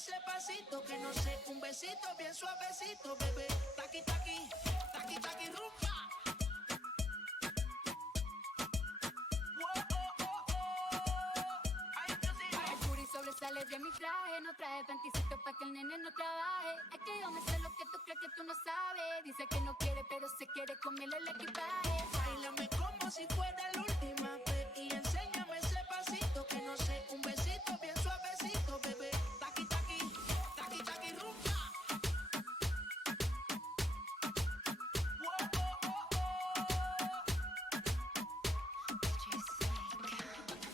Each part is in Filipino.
ese pasito, que no sé, un besito bien suavecito, bebé. Taqui, taqui, taqui, taqui, rumba. El booty sobresale de mi traje, no trae panticito pa' que el nene no trabaje. Es que yo me sé lo que tú crees que tú no sabes. Dice que no quiere, pero se quiere comerle el equipaje. Báilame como si fuera la última vez y enséñame ese pasito, que no sé, un besito bien suavecito, bebé. Taqui, taqui, taqui, taqui, rumba.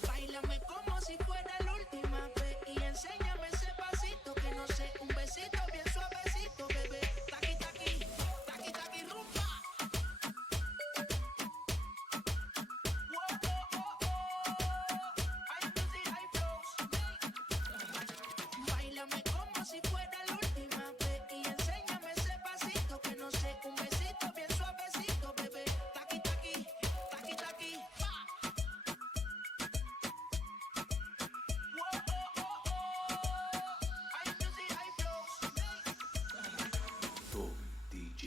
Báilame como si fuera la última vez y enséñame ese pasito, que no sé, un besito bien suavecito, bebé. Taqui, taqui, taqui, taqui, rumba. Báilame como si fuera la última vez y enséñame ese pasito, que no sé, un besito bien suavecito, bebé. Taqui, taqui, taqui, taqui, pa. Boom DJ.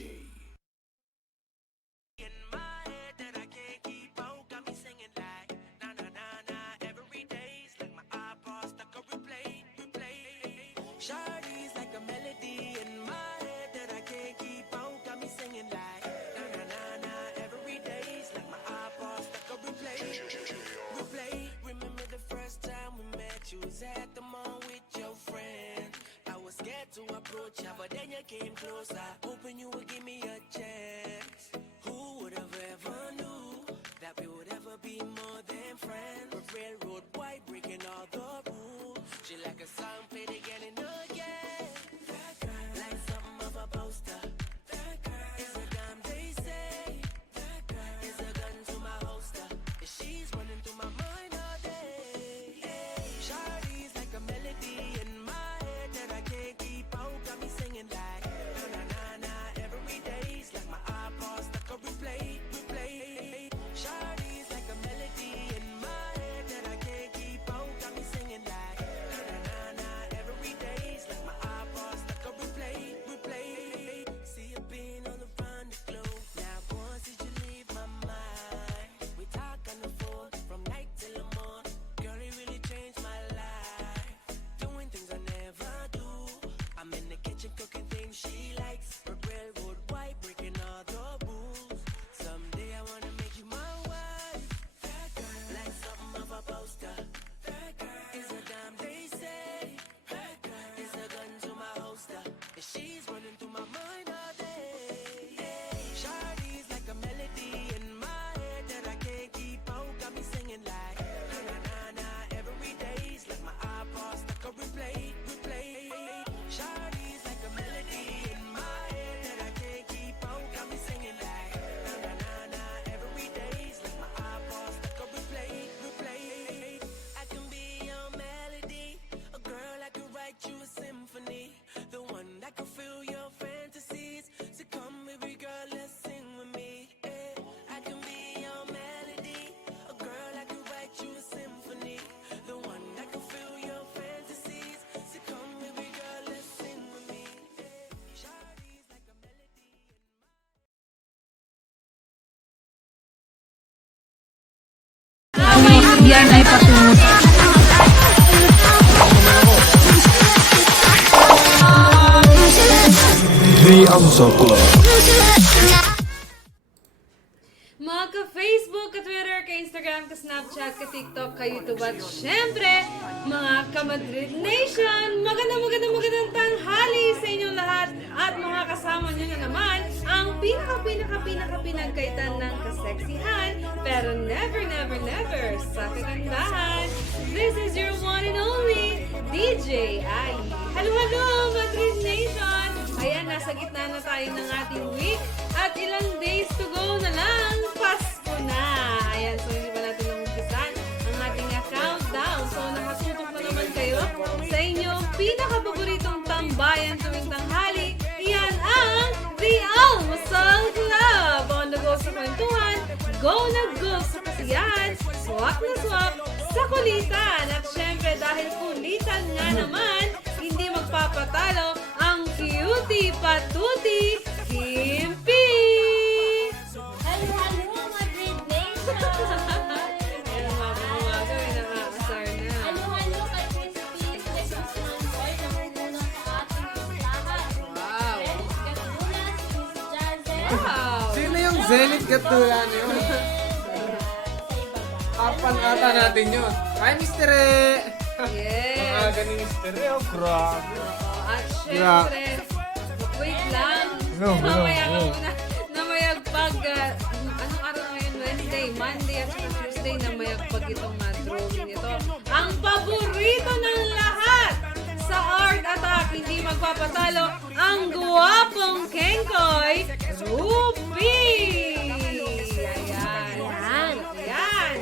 In my head that I can't keep out, got me singing like na na na na. Every day's like my iPod stuck on replay, replay. Shawty's like a melody in my head that I can't keep out, got me singing like na na na na. Every day's like my iPod stuck on replay, replay. Remember the first time we met? You was at the mall with your friend. I was scared to approach you, but then you came closer, hoping you would give me a chance. Who would have ever knew that we would ever be more than friends? A railroad white breaking all the rules. She like a song played again and again. That girl, like something of a poster. That girl is a damn they say. That girl is a gun to my holster. And she's running through my mind all day. Shawty's like a melody in my head that I can't keep out. Got me singing like na na na na. Every day's like my iPod stuck on replay, replay. Shawty's like a melody in my head that I can't keep out. Got me singing like na na na na. Every day's like my iPod stuck on replay, replay. See you been all around the globe. Now once did you leave my mind? We talk on the phone from night till the morning. Girl, it really changed my life. Doing things I never do. I'm in the kitchen cooking things she likes. Her railroad white breaking all the rules. Someday I wanna make you my wife. That girl, like something of a poster. That girl is a damn they say. That girl is a gun to my holster. And she's running through my mind all day. Shawty's like a melody in my head that I can't keep out. Got me singing like na na na na. Every day's like my iPod stuck on replay, replay. Shawty's like a melody in my head that I can't keep out. Got me singing like na na na na. Every day's like my iPod stuck on replay, replay. I can be your melody, a girl I could write you a symphony, the one that can fill your fantasies. So come, baby girl, let's sing with me. I can be your melody, a girl I could write you a symphony, the one that can fill your fantasies. So come, baby girl, let's sing with me. Shawty's like a melody in my Yan ay patungo. The Answer Club. Mga ka-Facebook, ka-Twitter, ka-Instagram, ka-Snapchat, ka-TikTok, ka-YouTube at syempre, mga ka-Madrid Nation, magandang tanghali sa inyong lahat at mga kasama nyo na naman ang pinagkaitan ng kaseksihan pero never sa kagandahan. This is your one and only DJ Ali. Hello Madrid Nation! Ayan, nasa gitna na tayo ng ating week at ilang days to go na lang, Pasko na! Ayan, so hindi pa natin umpisan ang ating countdown. So nakatutok na naman kayo sa inyong pinakapaboritong tambayan tuwing tanghali. Iyan ang The Almusal Club! On the go sa kwentuhan, go na go sa kasiyahan, swak na swak sa kulitan. At syempre dahil kulitan nga naman, hindi magpapatalo ang cutie patuti Kimpi! Halo, Madrid Nation! Ayan mga gumagawin na aasar na. Halo kay Crispy, kay Susan Boy, namumuna sa ating listahan. Wow! Alex Gatulas, Miss Jazen, Wow! Sino yung Zenith Gattulan yun? sa ibaba. Apan ata natin yun. Hi, Mr. E! Yes! Ang aga ni Mr. E, oh, grabe. At syempre, wait lang. No, Mamaya ka no. muna. Namayagpag, anong araw na ngayon? Wednesday, Monday at saka Tuesday namayagpag itong drawing ito. Ang paborito ng lahat sa Art Attack, hindi magpapatalo, ang guwapong Kenkoy, Ruby! Ayan. Ayan.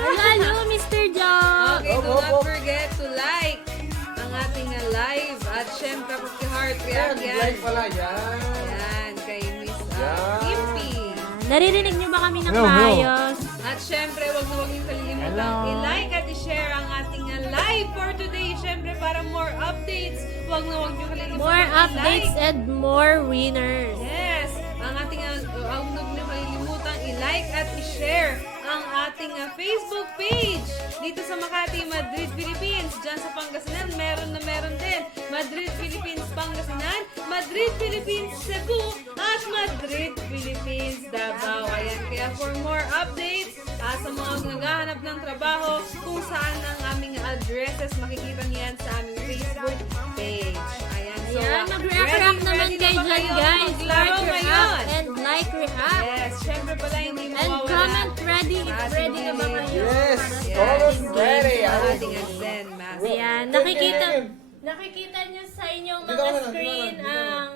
Halo, Mr. John! Okay, do not forget to like ang ating live at syempre pag-heart Yan, react yan. live pala yan. Yan, kay Miss Yan. Kimpi. Naririnig niyo ba kami ng Hello, hello. maayos? At syempre, wag na wag niyong kalilimutan Hello. i-like at i-share ang ating live for today. Syempre, para more updates, wag na wag niyong kalilimutan More i-like. updates and more winners. Yes, ang ating wag na niyong kalilimutan i-like at i-share ang ating Facebook page dito sa Makati, Madrid, Philippines. Diyan sa Pangasinan, meron din. Madrid, Philippines, Pangasinan, Madrid, Philippines, Cebu, at Madrid, Philippines, Davao. Ayan, kaya for more updates, sa mga naghahanap ng trabaho, kung saan ang aming addresses, makikita niyan sa aming Facebook page. Ayan, so, Ayan, mag-react naman kayo dyan, guys. Maglaro Like ngayon. react and like react. Yes, syempre pala hindi And mawawala. comment ready if ready na ba kayo? Yes, para sa almost ating ready. game? Ang ating Zen Master. Ayan, nakikita nyo sa inyong Dito mga ka na, screen dito ka na. ang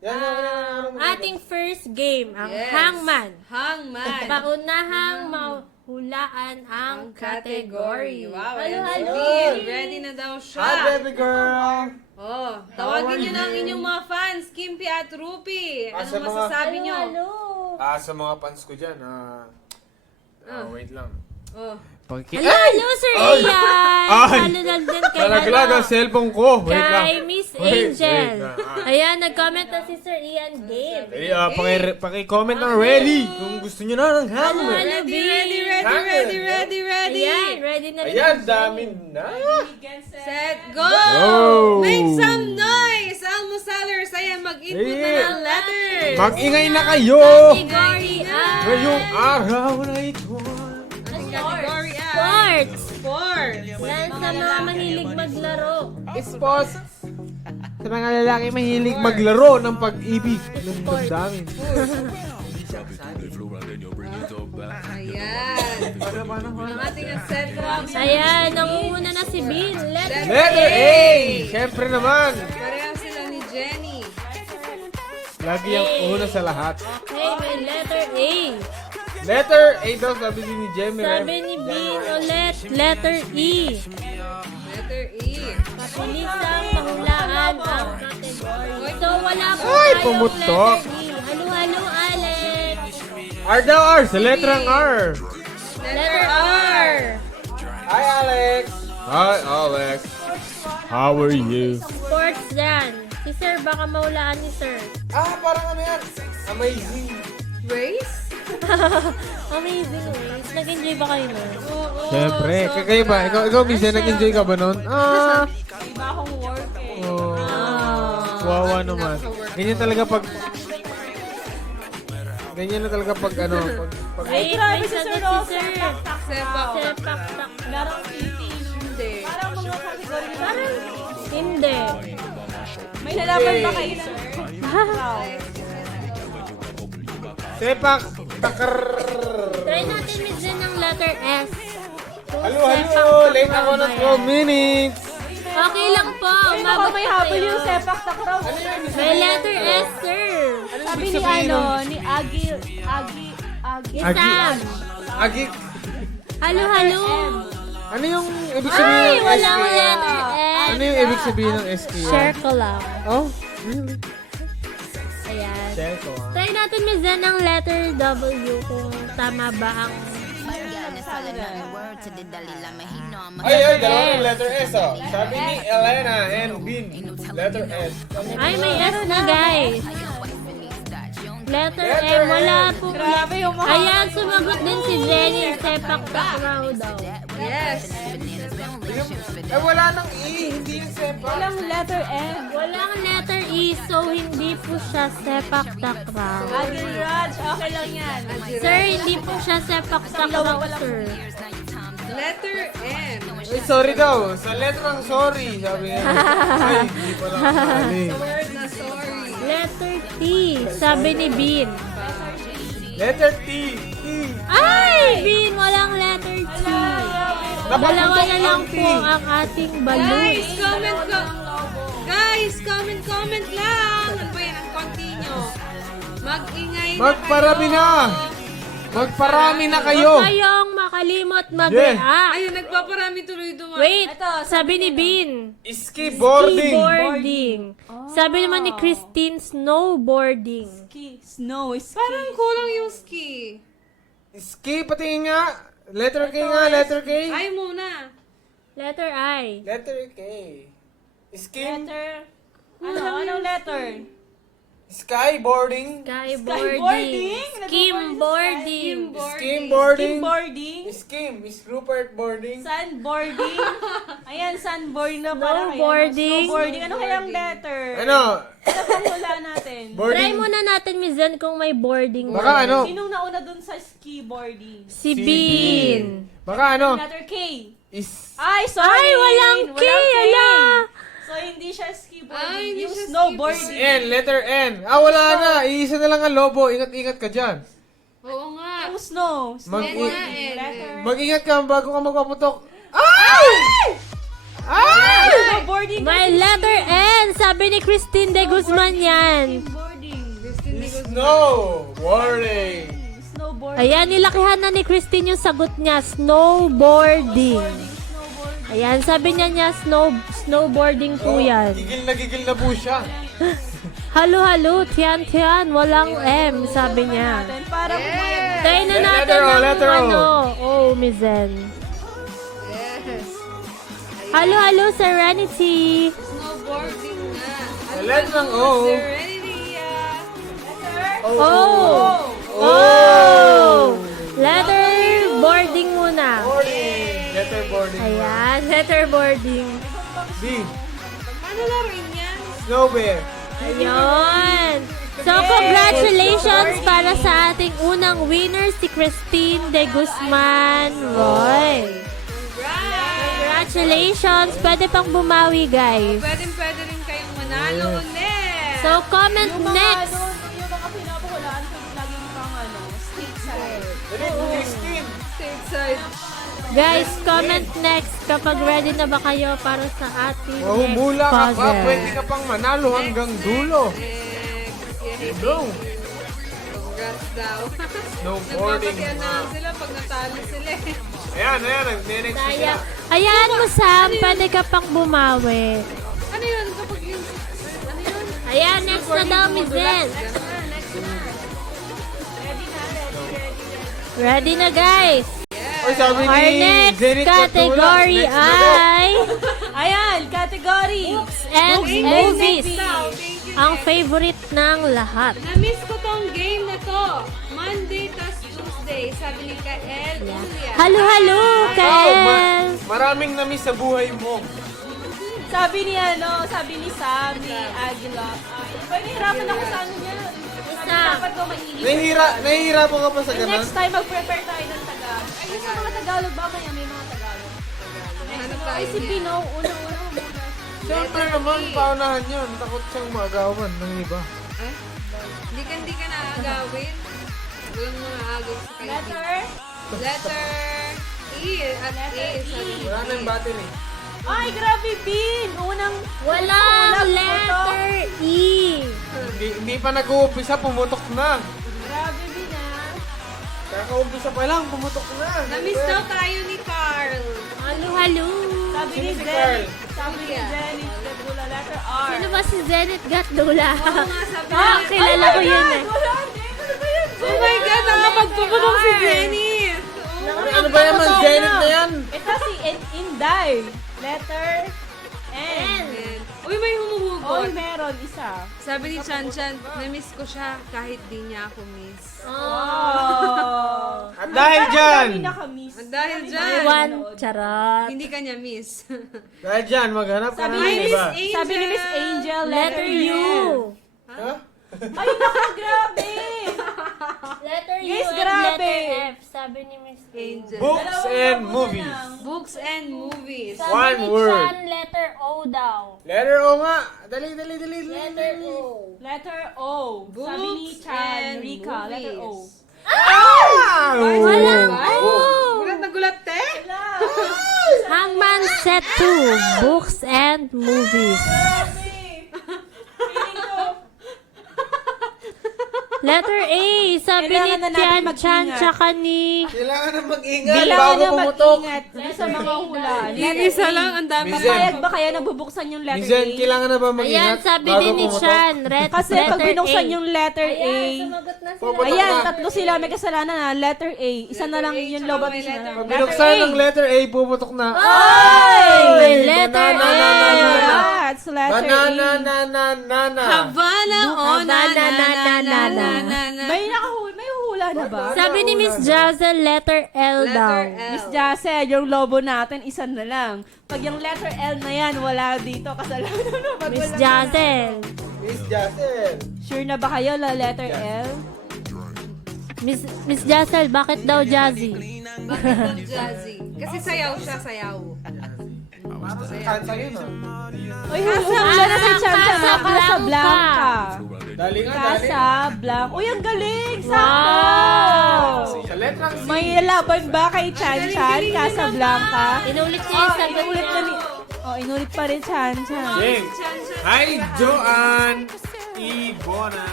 Yan, ating first game, ang Yes. Hangman. Hangman. Paunahang mahulaan ang category. Wow, Halo, ayan, halo. Celine. Ready na daw Hi, siya. baby girl. Oh, tawagin niyo How na are ang you? inyong mga fans, Kimpi at Rupi. Sa Anong mga- masasabi niyo? Halo. Sa mga fans ko dyan, wait lang. Oh. Halo, Sir Ian. Halo lang din kay Nalaglag ang cellphone ko. Wait lang. Kay Miss Wait, Angel. wait lang. Ayan, nag-comment na si Sir Ian Game. Paki-comment ng ready kung gusto nyo na ng Hangman. Halo, Ready, B. ready, ready, Hangman. ready, ready, ready. Ayan, ready na rin. Ayan, dami na. Set, go! Go! Make some noise! Almo sellers, ayan, mag-input na Hey. ng letters. Mag-ingay na kayo. Category Ngayong araw na ito. Ang category ay Sports. sports. Yan sa mga mahilig maglaro. Sports. Sa mga lalaki mahilig maglaro ng pag-ibig ng damdamin. Ayan. Ang ating set up. Ayan, nangunguna na si Bin. Letter Letter A! Siyempre naman. Pareho sila ni Jenny. Lagi ang una sa lahat. Okay, may letter A. Letter A daw, sabi ni Jemmy. Sabi ni Bin ulit, letter E. Letter E. Mabilisang mahulaan ang category. So, wala po Ay, tayong pumutok. letter E. Halo, Alex. R daw, R. Sa letrang R. Letter R. Hi, Alex. Hi, Alex. How are you? Sports yan. Si Sir, baka mahulaan ni Sir. Parang ano yan? Amazing. Race? Amazing ways. Nag-enjoy ba kayo nun? Oo. Siyempre. Kayo ba? Ikaw, Misa, nag-enjoy ka ba nun? Iba akong work eh. Oh. Wawa naman. Ganyan talaga pag... Ganyan na talaga pag ano, pag Ay, grabe si Sir. Si Sir. Sepak. Sepak tak. Larang hindi. Parang hindi. May lalaban ba kayo, sir? sepak takar. Try natin minsan ng letter S. Kung Halo, sepak halo. takraw Late ako ba ng yan? 12 minutes. Okay lang po. Umabot may habol yung sepak takraw. May letter S, sir. Sabi ni ano, ni Agi. Isang. Agik. Halo, halo. Ano yung ibig sabihin Ay, ng wala SK? akong letter S. Ano yung ibig sabihin ng SK? Share ko lang. Oh, really? Ayan. Share ko, Try natin minsan ng letter W kung tama ba ang Ay, dalawa ng letter S, oh. Sabi ni Elena and Bin, letter S. Ay, may S na, guys. Letter M, wala po. Grabe yung mga... Ayan, sumagot din si Jenny. Sepak takraw daw. Yes. Eh, wala nang E, hindi yung sepa. Walang letter M. Walang letter E, so hindi po siya sepak takraw. Agil Raj, okay lang yan. Sir, hindi po siya sepak takraw, sir. Letter N. Ay, sorry daw. Sa letrang sorry, sabi nga. Ay, hindi pala kasali. Word na sorry. Letter T, sabi ni Bean. Letter T. Ay, Bean, walang letter T. Dalawa na lang po ang ating balloon. Guys, comment lang. Ano ba yan? Ang konti nyo. Mag-ingay na Magparami kayo. na. Magparami na kayo. Huwag kayong makalimot mag-react. Ayun, nagpaparami tuloy dumaan. Wait, sabi ni Bean. Skateboarding. Skateboarding. Sabi naman ni Christine, snowboarding. Ski. Snow. Ski. Parang kulang yung ski. Ski, patingin nga. Letter K nga, letter K. Ay muna. Letter I. Letter K. Skim. Letter. Anong letter? Skyboarding. Skyboarding. Skimboarding. Skimboarding. Boarding. Skim. Miss Rupert boarding. Sunboarding. Ayan, sunboarding na pala. Snowboarding. Snowboarding. Ano kayang letter? Ano? Ano pang hula natin? Try Boarding. muna natin, Miss Zen, kung may boarding. Baka ano? Sinong nauna dun sa ski boarding? Si Bean. Baka ano? Letter K. Is... Ay, sorry. Ay, walang K. Ala. So, hindi siya ski boarding. Ay, hindi yung siya snowboarding. N. Letter N. Ah, wala na. Iisa na lang ang lobo. Ingat-ingat ka dyan. Oo nga. Yung snow. Letter. Mag-ingat ka bago ka magpaputok. Ay! Ay! Snowboarding. May letter N. Sabi ni Christine de Guzman yan. Boarding. Snowboarding. Snowboarding. Ayan, nilakihan na ni Christine yung sagot niya. Snowboarding. Ayan, sabi niya snowboarding po yan. Gigil na po siya. Halo, tiyan, walang M, sabi niya. Para Try na natin Letter O, ng letter O. ano. Oh, Miss Zen. Yes. Halo, Serenity. Snowboarding na. Letrang O. Serenity. Oh! Letter boarding muna. Boarding. Letter boarding. Ayan, letter boarding. D. Paano laruin yan? Snow bear. Ayun. So, congratulations para sa ating unang winner, si Christine de Guzman Roy. Congratulations. Pwede pang bumawi, guys. Pwede rin kayong manalo ulit. So, comment next. yung mga pinapahulaan ko laging pang stateside. Christine. Stateside. Guys, comment next kapag ready na ba kayo para sa ating Mahumula ka pa. puzzle. Pwede ka pang manalo hanggang dulo. Bro. Congrats daw. Snowboarding. Nagpapakyanan sila pag natalo sila eh. Ayan. Nag-next na sila. Hayaan mo, Sam. Pwede ka pang bumawi. Ano yun? Kapag yung... Ano yun? Ayan, next na daw, Miss Zen. Ready na, guys. Oy, sabi ni Our next Zenith category Next na daw. ay Ayan, category. and movies. Ang favorite ng lahat. Na-miss ko tong game na to. Monday tas Tuesday. Sabi ni Kael. Halo, Wow, Kael. maraming na-miss sa buhay mo. Sabi ni Sammy Aguila. Nahihirapan ako sa ano niya. Isa. Dapat ko mainit. Nahihirapan ka pa sa ganun? Next time, mag-prepare tayo ng Tagalog. Ay, yung sa mga Tagalog, mamaya may mga Tagalog. Ay, si Pino, unang-una muna. Siyempre naman, paunahan yun. Takot siyang maagawan ng iba. Hindi ka naagawin. Walang mga agaw sa kaibigan. Letter E. At A. Sabi ni Wala na yung button eh. Ay, grabe, Pin! Unang... Walang letter E. Hindi pa nag-uumpisa, pumutok na. Grabe, Pin, ah. Kaka-umpisa pa lang, pumutok na. Na-miss daw tayo ni Carl. Halo. Sabi ni Sino si Carl? Zenith, Gatdula, letter R. Sino ba si Zenith Gatdula? Sabi Kilala ko yun eh. Wala, hindi. Ano ba yun? Oh my God, nakapagpupunong si Jenny. Ano ba naman, Zenith na yan. Ito si Inday. Letter N. Uy, may humuhugot. Oy, meron isa. Sabi ni Chan Chan, na-miss ko siya kahit di niya ako miss. Oh. At dahil dyan, Kami nakamiss. At dahil dyan, Iwan, charot. hindi ka niya miss. dahil dyan, maghanap ka na ng Miss iba. Angel. Sabi ni Miss Angel, Letter U. Ha? Ay, naku, grabe. Letter U Guys, and grabe. letter F. Sabi ni Miss Angel. Books and movies. Books and movies. Sabi One ni word. Chan, letter O daw. Letter O nga. Dali. Letter O. Letter O. Sabi ni Books Chan, and Rika, letter O. movies. Walang Ay, O. gulat na gulat, te. Hangman Set 2. Books and movies. Letter A. Sabi Kailangan na ni natin Tian Chan mag-ingat. tsaka ni... Kailangan na mag-ingat Kailangan bago na pumutok. mag-ingat sa mga hula. Yung isa lang, ang dami. Miss Papayag ba kaya nabubuksan yung letter Minsan, A? kailangan na ba Ayan, mag-ingat sabi bago din ni pumutok? Chan. Kasi pag binuksan yung letter A, sumagot na sila. Puputok ayan, na. tatlo sila may kasalanan na. Letter A. Isa na lang Letter A, yung tsaka lobat may isa letter na. Pag B. binuksan ng letter A, puputok na. May letter A. That's letter A. Banana. Havana, oh, na, na, na, na, na, na, na, na. May hula na ba? Sabi ni Miss Jazel, letter L daw. Letter L. Miss Jase, yung lobo natin, isa na lang. Pag yung letter L na yan, wala dito. Kasalanan na. Pag Miss wala- Jazel. Miss Jacel. Sure na ba kayo la letter L? Miss Jazel, bakit daw Jazzy? Bakit Jazzy? Kasi sayaw siya, sayaw. Kanta yun ah. Uy, hula na si Chan Chan sa Casablanca. Dali nga, dali. Casablanca. Uy, ang galing! Sakto! Wow! Sa letrang C. May laban ba kay Chan Chan, Casablanca? Inulit niya yung sagot Inulit niya. na ni... Oh, inulit pa rin Chan Chan. Jing. Hi, Joanne. Ibona.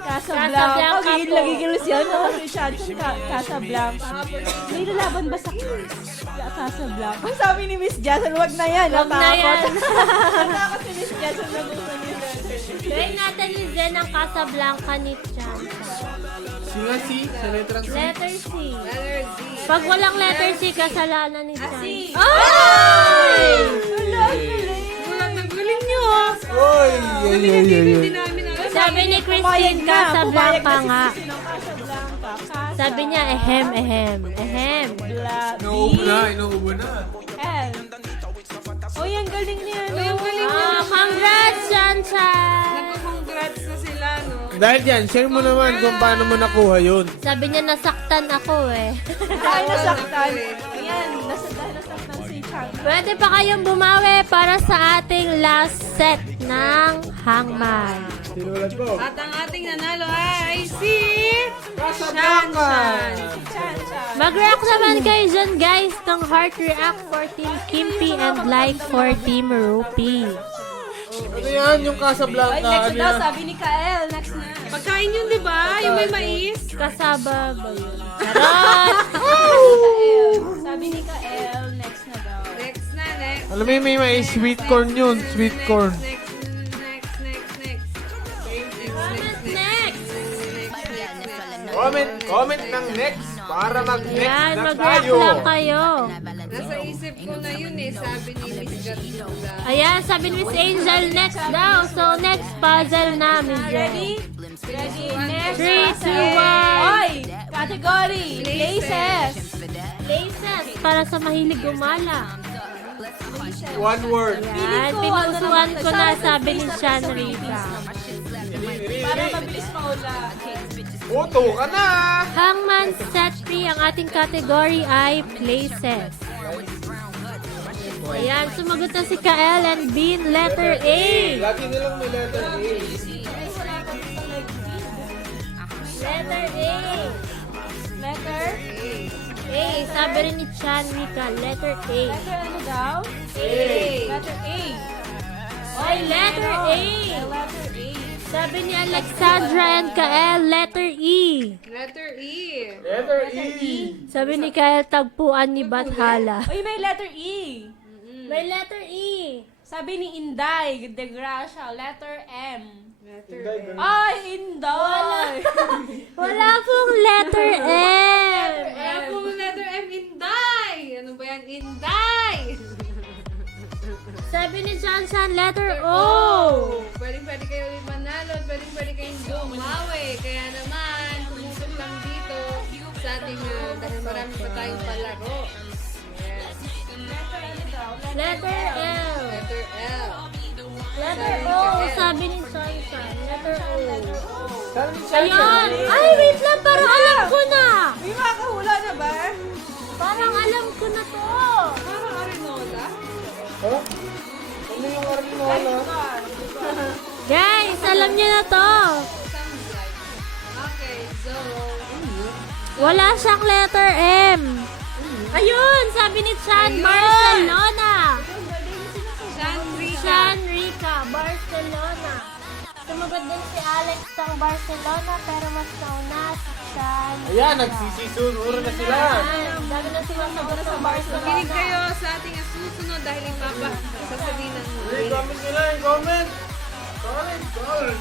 Casablanca. Casablanca po. Nagigilos yan. Oh, si Chan Chan, Casablanca. May lalaban ba sa Casablanca? Ang sabi ni Miss Jason, wag na yan. Wag na yan. Natakot si Miss Jason na gusto niya. Gawin natin ni Zen ang Casablanca ni Chan. Sino C? Sa letrang C. Letter C. Letter Z. Pag walang letter C, kasalanan ni Chan. Ay! Wala, Gulat na galing niyo, ah. Oy! Hindi namin alam. Sabi ni Christine, Casablanca nga. Casablanca. Sabi niya, ehem, ehem. Ehem. Inuubo na. L. Uy, ang galing niya, no? Uy, ang galing niya. Congrats, Chan Chan! Nagko-congrats na sila, no? Dahil dyan, share mo naman kung paano mo nakuha yun. Sabi niya, nasaktan ako eh. Ay, nasaktan. Ayan, dahil nasaktan si Chan. Pwede pa kayong bumawi para sa ating last set ng hangman. Sinulat ko. At ang ating nanalo ay si... Casablanca. Chan Chan. Mag-react naman kayo dyan guys ng heart react for Team Kimpi and like for Team Rupi. Ano yan? Yung Ay, Casablanca. next Ano daw, yan? sabi ni Kael. Next na. Pagkain yun, di ba? Yung may mais. Kasaba ba yun? Charot! Kael. Sabi ni Kael, next na daw. Next na, next. Alam mo yung may sweet corn yun. Sweet corn. Next. Comment ng next para mag-next Yan, na mag-react tayo. lang kayo. Nasa isip ko na yun eh, sabi ni Miss Gatsuga. Ayan, sabi ni Miss Angel, next daw. So, next puzzle na, Miss Ready? Ready? Next. 3, 2, 1. Oy! Category! Laces! Laces, para sa mahilig gumala. One word. Yan, pinusuan ko na, sabi ni Sean Rita. Para mabilis maula. Uto ka na! Hangman Set 3, ang ating category ay places. Ayan, sumagot na si Kael and Bean, letter A. Lagi nilang may letter A. Letter Letter A. A. A, sabi rin ni Chan Rika, letter A. Letter ano daw? A. Letter A. Oy, letter A. Letter A. Sabi ni Alexandra and Kael, letter E. Letter E. Letter E. Sabi ni Kael, tagpuan ni Bathala. Uy, may letter E. May letter E. Sabi ni Inday, De Gracia, letter M. Letter Ay, Inday! Wala pong letter M. Wala pong letter M, Inday! Shanshan, letter O. Pwede kayo manalo at pwede kayong bumawi. Kaya naman, tumusok lang dito sa ating, dahil marami pa tayong palaro. Yes. Letter L. Letter L. Letter O. Sabi ni Shanshan, letter O. Sabi ni Shanshan. Ayun! Ay, wait lang, parang alam ko na. May makakahula na ba? Parang alam ko na to. Parang Arinola. Ha? Ano yung Arinola? Guys, alam niyo na to. Sounds like. Okay, so, Wala siyang letter M. Ayun, sabi ni Chan, Ayun. Barcelona. Shanrika. Shanrika, Barcelona. Sumagot din si Alex ng Barcelona, pero mas nauna si Chan. Ayan, nagsisisunuro na sila. Ayan, dami na sumasagot sa Barcelona. Makinig kayo sa ating susunod dahil sasabihin ng Hey, comment nila, comment. Comment.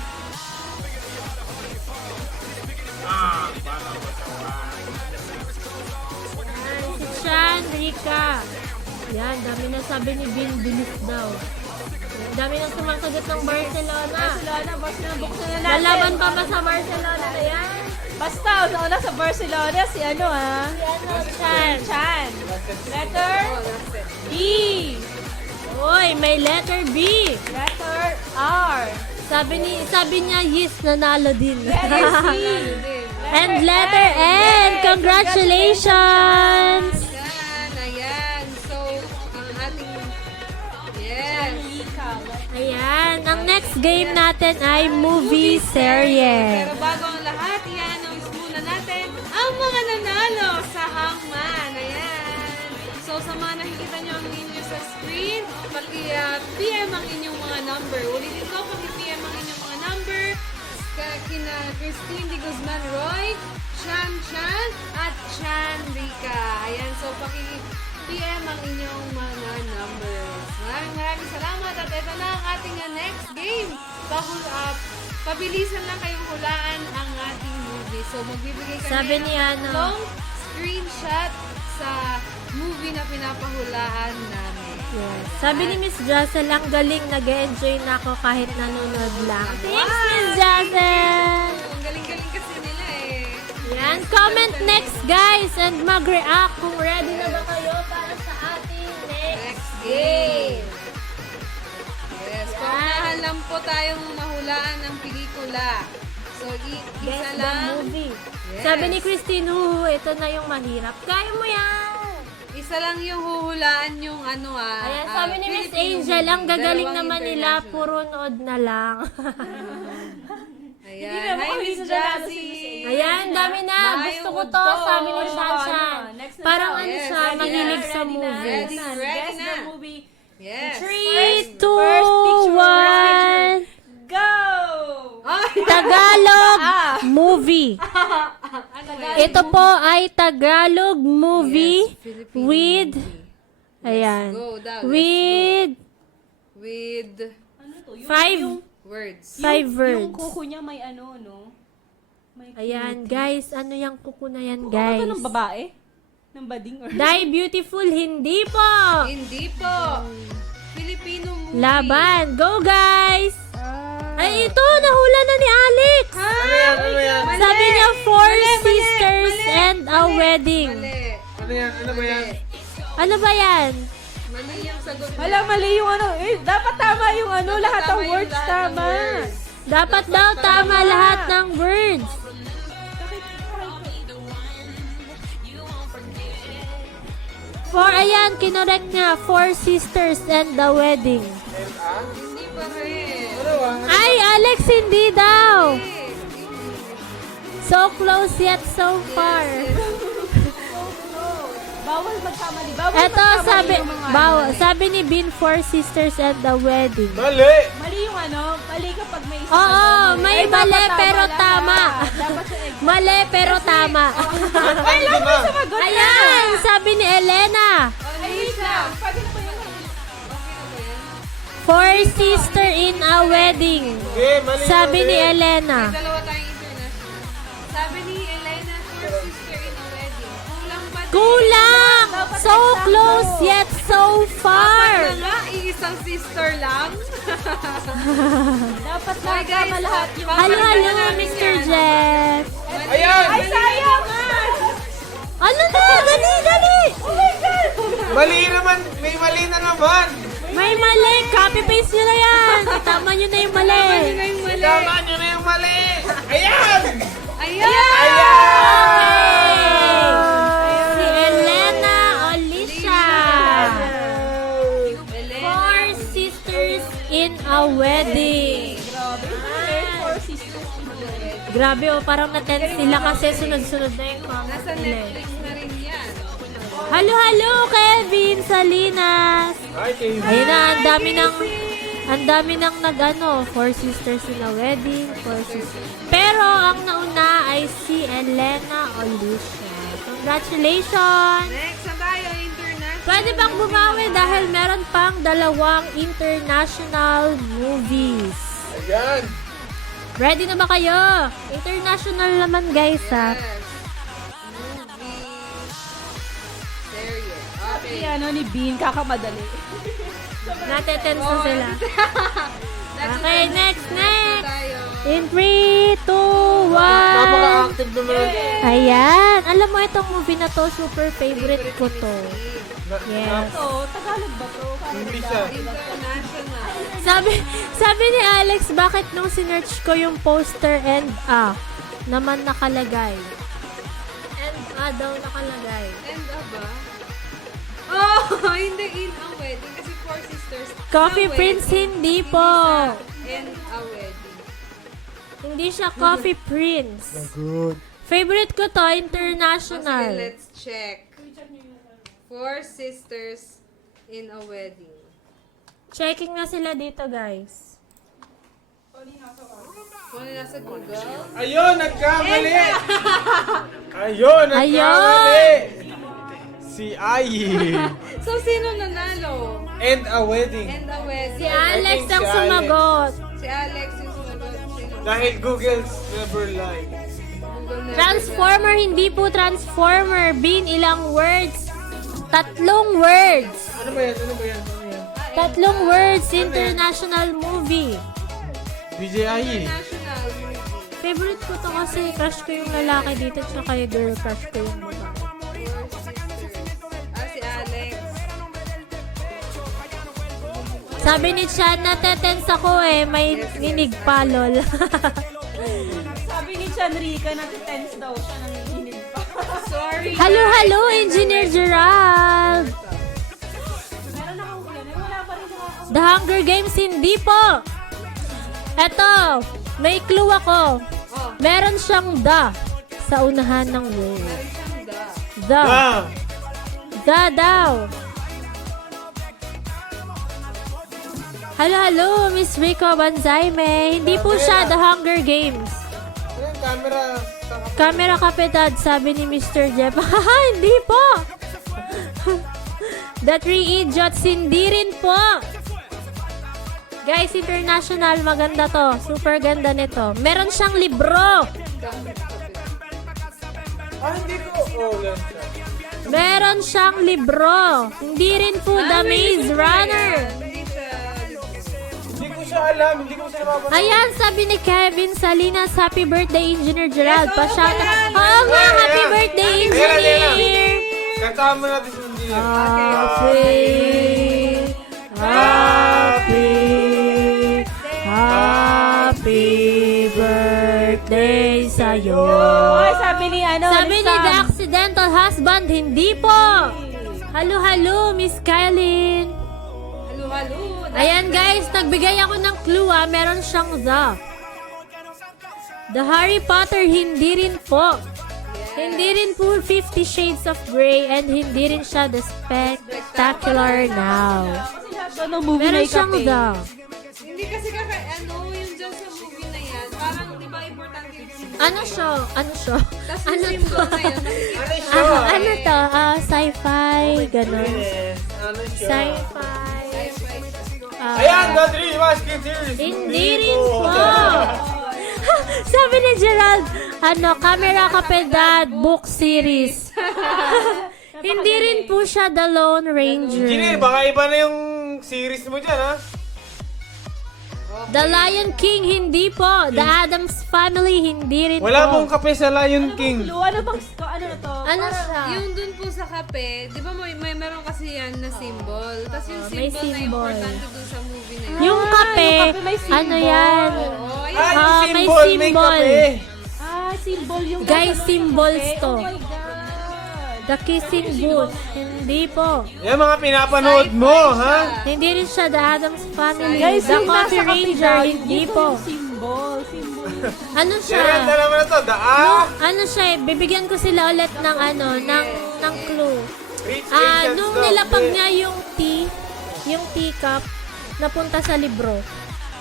Ayan, si Shanrika. Yan, dami na sabi ni Bin, bilis daw. Ayan, dami na sumasagot ng Barcelona. Barcelona, Barcelona, buksan na natin. Lalaban pa ba sa Barcelona na yan? Basta, una sa Barcelona, si ano Si ano, Chan. Chan. Letter B. Uy, may letter B. Letter R. Sabi niya, yes, nanalo din. Letter C. And letter N. Congratulations! Ayan. So, ang ating, yes. Ayan, ang next game natin ay movie serye. Pero bago ang lahat, i-announce muna natin ang mga nanalo sa hangman. Ayan. So, sa mga nakikita nyo ang ninyo sa screen, paki-PM ang inyong mga number. Ulitin ko, paki-PM ang inyong mga number. Kina Christine Di Guzman Roy, Chan Chan, at Chan Rica. Ayan, so paki-PM ang inyong mga numbers. Maraming salamat at ito na ang ating next game. Pabilisan lang kayong hulaan ang ating movie. So magbibigay kami Sabi ng ni ano? tatlong screenshot sa movie na pinapahulaan namin. Yes. Sabi ni Miss Jassel, ang galing, nag-enjoy na ako kahit nanonood lang. Thanks, Miss Jassel! Ang galing-galing kasi nila eh. Yan, comment next guys and mag-react kung ready na ba kayo para sa ating next Game! Yes, paunahan lang po tayong mahulaan ng pelikula. So, isa Guess the lang. movie. Yes. Sabi ni Christine, ito na yung mahirap. Kaya mo yan! Isa lang yung huhulaan yung ano Ayan, sabi ni Miss Filipino Angel, ang movie. gagaling Dalawang naman nila, international. puro nood na lang. Ayan, hi Miss Jassy! Ayan, dami na. Gusto ko to, sabi ni Shanshan. Parang ano Yes, siya, ready mahilig na, sa ready na, movies. ready. Ready na. the movie. Yes! 3, 2, picture. 1. Go! Tagalog movie. Ito po ay Tagalog movie Yes, Filipino with movie. ayan. Go, Dal, With With Ano to? words. five Yung words. kuko niya may ano, no? May Ayan, guys, ano yung kuko na yan, Kuko ba to guys? ng babae? Ng bading or? Die Beautiful, hindi po. Hindi po. Filipino movie. Laban. Go, guys. Ay, ito, nahula na ni Alex. Ano yan? Sabi niya, Four Sisters and a Wedding. Mali. Ano yan? Ano ba yan? Ano ba yan? Mali yung sagot. Wala, mali yung ano. Dapat tama yung ano, lahat ng tama yung words lahat ng tama. words. Dapat daw tama lahat ng words. Ayan, kinorek niya. Four Sisters and the Wedding. Hindi pa rin. Ay, Alex, hindi daw. So close yet so far. Bawal magkamali. Bawal Eto, magkamali yung mga sabi ni Bin, Four Sisters and the Wedding. Mali! Mali yung ano, mali kapag may isa. Oo, ano, may Ay, dapat mali pero lahat. tama. Dapat siya exact. Mali pero tama. Ay, lang mo sumagot na. Ayan, sabi ni Elena. Ay, wait lang. Pwede na ba yun? Four Sister in a Wedding. Okay, mali. Sabi ni Elena. May dalawa tayong international. Sabi ni Elena, Four Sister in a Wedding. Kulang ba? Kulang! So close yet so far. Dapat na nga, iisa isang sister lang. Dapat Hoy, guys, nakakama lahat yung... Halo, Pabalikan halo, na namin Mr. yan. Jeff. Ayan! Ay, sayang! Ano na? Dali, dali! Mali naman! May mali na naman! May mali. Copy-paste nyo na yan. Tama nyo na yung mali. Ano yung mali? Tama nyo na yung mali! Ayan! Ayan! Si Elena Alicia. Elena. Four sisters in a wedding. Grabe oh, parang na-tense sila kasi sunod-sunod na yung mga Nasa Netflix na rin yan. Halo, halo, Kevin Salinas. Ay, Kevin. Ayun na, ang dami nang nag-ano, Four Sisters in a Wedding, Four Sisters. Pero ang nauna ay si Elena Alicia. Congratulations! Next na tayo, international. Pwede bang bumawi dahil meron pang 2 international movies. Ayan! Ready na ba kayo? International naman guys ha. Yes. Movie. Series. Okay. Si ano ni Bean, kakamadali. Natetense na sila. Okay, next. Tayo. In 3, 2, 1. Napaka-active naman. Ayan. Alam mo itong movie na to, super favorite ko to. Yes. So, Tagalog ba to? Hindi siya. International. Sabi ni Alex, bakit nung sinearch ko yung poster and naman nakalagay. And daw nakalagay. And ba? Oh, hindi in a wedding. Kasi Four Sisters. Coffee a Prince wedding. hindi po. In a wedding. Hindi siya Coffee Prince. Good. Favorite ko to, Sige, international. let's check. Four Sisters in a wedding. Checking na sila dito, guys. Kung nasa Google. Ayun! Nagkamali! Ayun! Nagkamali! Si Ayi. So, sino nanalo? And a wedding. And a wedding. Si Alex think ang si sumagot. Si Alex yung sumagot. Sino? Dahil Google's never lie. Google never Transformer, hindi po Transformer. Bin, ilang words? 3 words. Ano ba yan? Ano ba yan? 3 words, international movie. DJ Ayi. National movie. Favorite ko to kasi crush ko yung lalaki dito tsaka yung girl crush ko yung babae. Four Sisters. Si Alex. Sabi ni Chan, natetense ako may nginig pa, lol. Sabi ni Chanrika, natitense daw siya, nanginginig pa. Sorry. Hello, hello, Engineer Gerald. Meron akong ulan, wala pa rin ako. The Hunger Games, hindi po. Eto, may clue ako. Oh. Meron siyang the sa unahan ng word. Ganda. The. Ah! The daw. Hello, hello, Miss Rico Banzayme. Hindi po siya The Hunger Games. Ano yung camera? Camera kapitad, sabi ni Mr. Jeff. Haha, hindi po. The Three Idiots, hindi rin po. Guys, international, maganda to. Super ganda nito. Meron siyang libro. Ah, hindi ko. Oh, yan siya. Meron siyang libro. Hindi rin po The Maze Runner. Hindi siya. Hindi ko siya alam. Hindi ko siya mapapanood. Ayan, sabi ni Kevin Salinas, happy birthday, Engineer Gerald. Yes, Pa-shout oo, out. yan. Oo nga, Ayan, happy ayan. birthday, Ayan, ayan. Engineer. Kantahan mo natin sa hindi. Happy birthday sa'yo. Oy, sabi ni Sabi ni Sam. The Accidental Husband, hindi po. Halo, halo, Miss Kylin. Halo. Ayan guys, nagbigay ako ng clue meron siyang The Harry Potter, hindi rin po. Hindi rin po 50 Shades of Grey and hindi rin siya The Spectacular Now. Kasi lahat daw ng movie Meron may siyang kape. Hindi kasi yung just sa movie na yan, parang di ba importante yung symbol? Ano siya? Ano siya? Tapos Ano yung symbol to? na yun, nakikita Ano siya? Ano to? Sci-fi, ganun. Yes. Ano siya? Sci-fi. Ayan, the Three Musketeers. Hindi rin po. Sabi ni Gerald, Camera Kapedad book series. Hindi rin po siya The Lone Ranger. Engineer, baka iba na yung series mo dyan, ha? The Lion King, hindi po. The Addams Family, hindi rin Wala po. pong kape sa Lion King. Clue, ano bang, ano na to? Ano siya? Yung dun po sa kape, di ba may meron kasi yan na symbol? Tapos yung may symbol na symbol. importante dun sa movie na yun. Yung kape, yung kape may symbol. ano yan? Oo, Ah, ayun. yung may symbol, may symbol. kape. Ah, symbol yung... Guys, nasa loob ng symbols kape. to. Oh my God. The Kissing Booth, hindi po. Yan mga pinapanood mo, ha? Hindi rin siya The Addams Family. Guys, The yung nasa Coffee kape Ranger, daw, hindi ito po. yung symbol. Ano siya? Yan, dalawa na to. Ano siya eh, bibigyan ko sila ulit ng ng clue. Rich Asians Nung daw. nilapag niya yung teacup, napunta sa libro.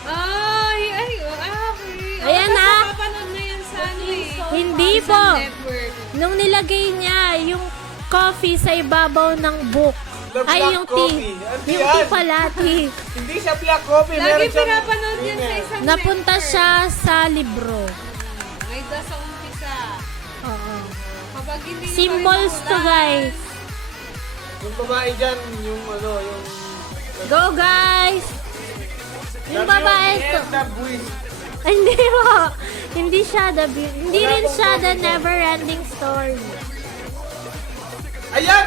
Okay. Ayan na. Napapanood na yan sa ano eh. Hindi Sa po. network. Nung nilagay niya yung coffee sa ibabaw ng book. The Ay, black yung coffee. tea. Ano Yung yan? tea pala, tea. Hindi siya black coffee. Lagi meron siyang- pinapanood yan sa isang Napunta network. siya sa libro. May da sa umpisa. Oo. Kapag hindi nyo Symbols pa rin to, guys. Yung babae dyan, yung yung... Go, guys! Yung babae to. The Buwis. Ay, hindi po. Hindi siya hindi rin siya the never-ending story. Ayan!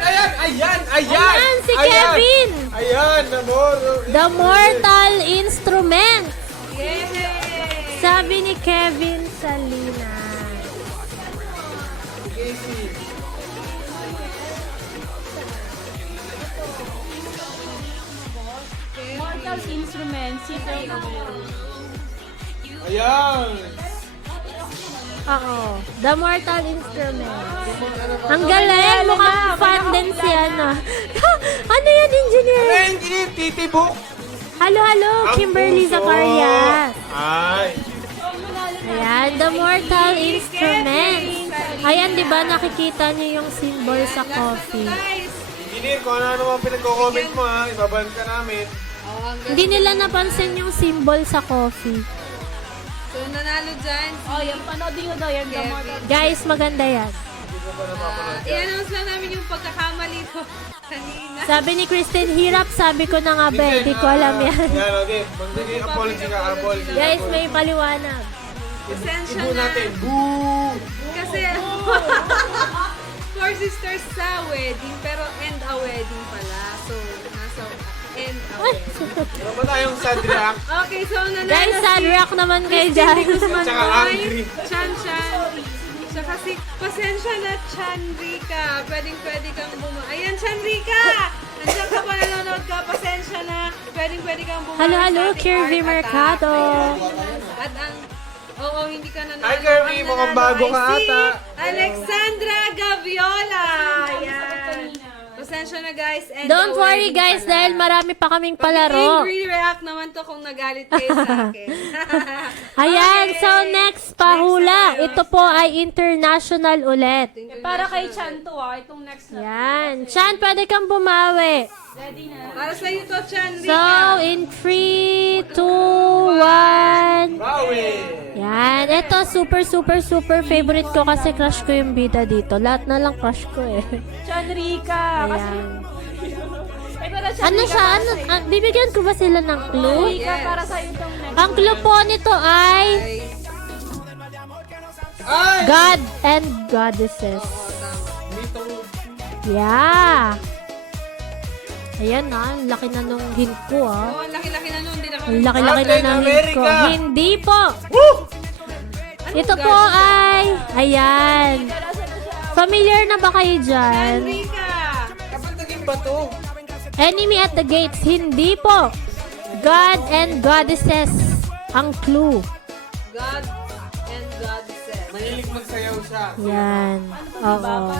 Ayan, si Kevin! Ayan, namor. The Mortal Instrument. Yay! Sabi ni Kevin Salinas. Casey. Mortal Instruments. Ayan. Oo. The Mortal Instrument. Ang galing. Mukhang fan din si ano. Ano yan, engineer? Ayan, titibok. Halo, Kimberly puso. Zacharias. Ay. Ayan, The Mortal Instrument. Ayan, di ba nakikita niyo yung symbol sa coffee? Guys! Engineer, kung ano naman pinag-comment mo, ha? Ibaban ka namin. Oh, ang Hindi nila napansin yung symbol sa coffee. So, nanalo dyan. Oh, yung panoodin nyo daw yan. The Kevin. Mortal Guys, maganda yan. I-announce lang namin yung pagkakamali ko kanina. Sabi ni Kristen, hirap. Sabi ko na nga ba, hindi ko alam yan. Yan, okay. Magbigay apology ka, apology. Guys, may paliwanag. Pasensya Ibu na. natin. Boo! Kasi, four sisters sa wedding, pero end a wedding pala. So, nasa end a wedding. Ano ba tayong sad react? Okay, so nanalo Guys, sad rock naman kayo dyan. Tsaka angry. Chan. Tsaka si, pasensya na, Chanrika. Pwede kang Ayan, Chanrika! Nandiyan ka pa, nanonood ka. Pasensya na. Pwede kang bumalik Halo, sa ating Kirby art Mercado. attack. At ang, oo, hindi ka nanalo. Hi, Kirby. Ang Mukhang nanalo bago ka ay si ata. Alexandra Gaviola. Ayan. Pasensya na, guys. End Don't the worry wedding guys, pala. dahil marami pa kaming palaro. Angry react naman to kung nagalit kayo sa akin. Ayan, Okay. so next pahula. Next na tayo. Ito po ay international ulit. Para kay Chan to itong next na. Yan. Chan, pwede kang bumawi. Ready na. Para sa iyo to, Chanrika. So, in 3, 2, 1. Bawi! Yan. Ito, super favorite ko kasi crush ko yung bida dito. Lahat na lang crush ko eh. Chanrika. Kasi, Ayan. ito na Chanrika. Ano siya? Bibigyan ko ba sila ng clue? Chanrika Yes. para sa itong next. Ang clue po nito ay Ay! God and Goddesses. Yeah. Ayan na, ang laki na nung hint ko ah. Oh, ang laki-laki na nun. Hindi na kami. Ang laki-laki na Captain ng hint ko. America. Hindi po. Woo! Anong Ito po God? ay, ayan. Familiar na ba kayo dyan? Chanrika. Kapag naging bato. Enemy at the Gates. Hindi po. God and Goddesses ang clue. God and God said. Mahilig magsayaw siya. Yan. Oo.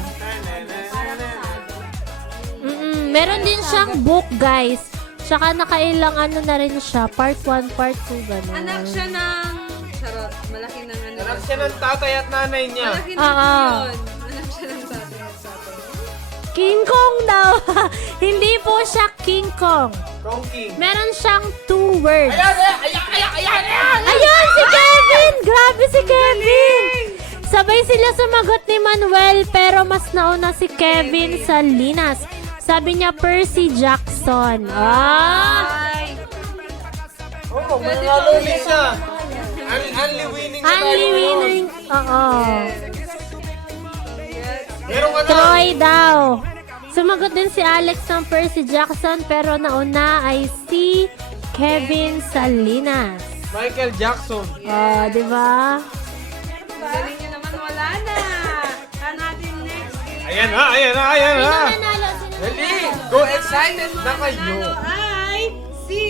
Meron din siyang book, guys. Tsaka nakailang ano na rin siya. Part 1, part 2, gano'n. Anak siya ng... Charot. Malaki ng ano. Anak siya ng tatay at nanay niya. Malaki ng Oo. yun. Anak siya ng tatay at tatay. King Kong daw. Hindi po siya King Kong. Kongking. Meron siyang 2 words. Ayan! Ayun, si Kevin! Grabe si Kevin! Sabay sila sumagot ni Manuel, pero mas nauna si Kevin Salinas. Sabi niya, Percy Jackson. Jackson. Ay! Oo, mananalo ulit siya. Only winning na tayo Only ngayon. winning. Oo. Meron ka na. Troy daw. Sumagot din si Alex ng Percy Jackson pero nauna ay si Kevin Salinas. Michael Jackson. Oh, di ba? Galing nyo naman, wala na. Ang ating next game. Ayan ha, ayan ha, ayan ha. Nanalo, sino Dali, go excited na kayo. Nanalo ay si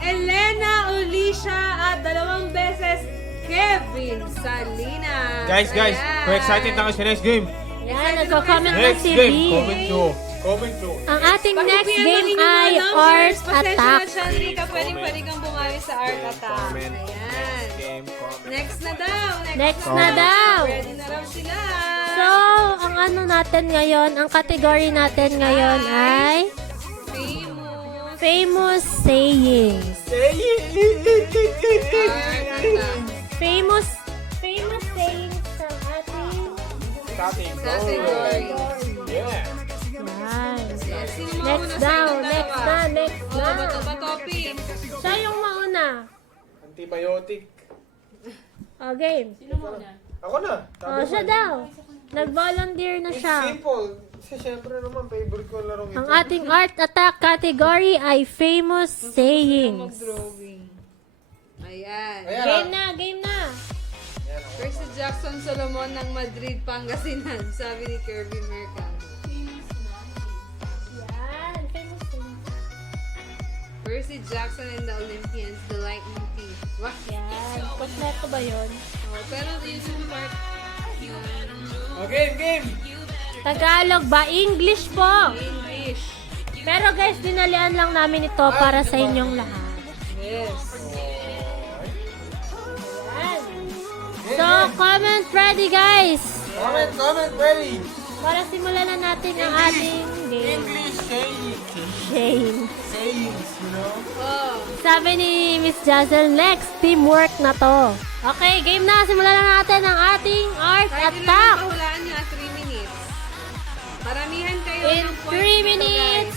Elena Olicia at 2 beses Kevin Salinas. Guys, Ayan. kung excited na kayo sa next game. Yan, nagko-comment na Next si game, B. comment nyo. Comment nyo. Ang ating next Pag-ipian game ng inyong ay mga numbers. Art Pasensya Attack. na siya, hindi ka pwede kang bumawi sa Art Attack. Comment. Ayan. Game, comment. Next na daw. Next na daw. Ready na raw sila. So, ang ano natin ngayon, ang category natin ngayon ay famous sayings. Art Attack. Famous sayings ng ating Category. Yeah. yan. Sino Next mauna sa down, inyong next dalawa? na, next Oh, na. bato ba topic? Siya yung mauna. Antibiotic. O, game. Ako na. O, siya daw. Nag-volunteer na It's siya. simple. Kasi syempre naman, favorite ko ang larong ito. Ang ating Art Attack category ay famous sayings. Mag-drawing. Ayan. Ayan, Game na, game na. Percy Jackson Solomon ng Madrid, Pangasinan. Sabi ni Kirby Mercado. Yan, famous sayings. Percy Jackson and the Olympians, the Lightning Team. Wah! Yan. Kompleto ba yun? Oh, pero yun yung part. Game. Tagalog ba? English po. English. Pero guys, dinalian lang namin ito para sa inyong lahat. Yes. Yan. So, comment ready guys. Comment, ready. Para simulan na natin ang ating game. English sayings. Shane. Sayings, you know? Oh. Sabi ni Miss Jazel, next teamwork na to. Okay, game na. Simulan na natin ang ating Art Kahit ilan Attack. yung pahulaan nyo, 3 minutes. Paramihan kayo In ng points 3 dito, minutes. guys.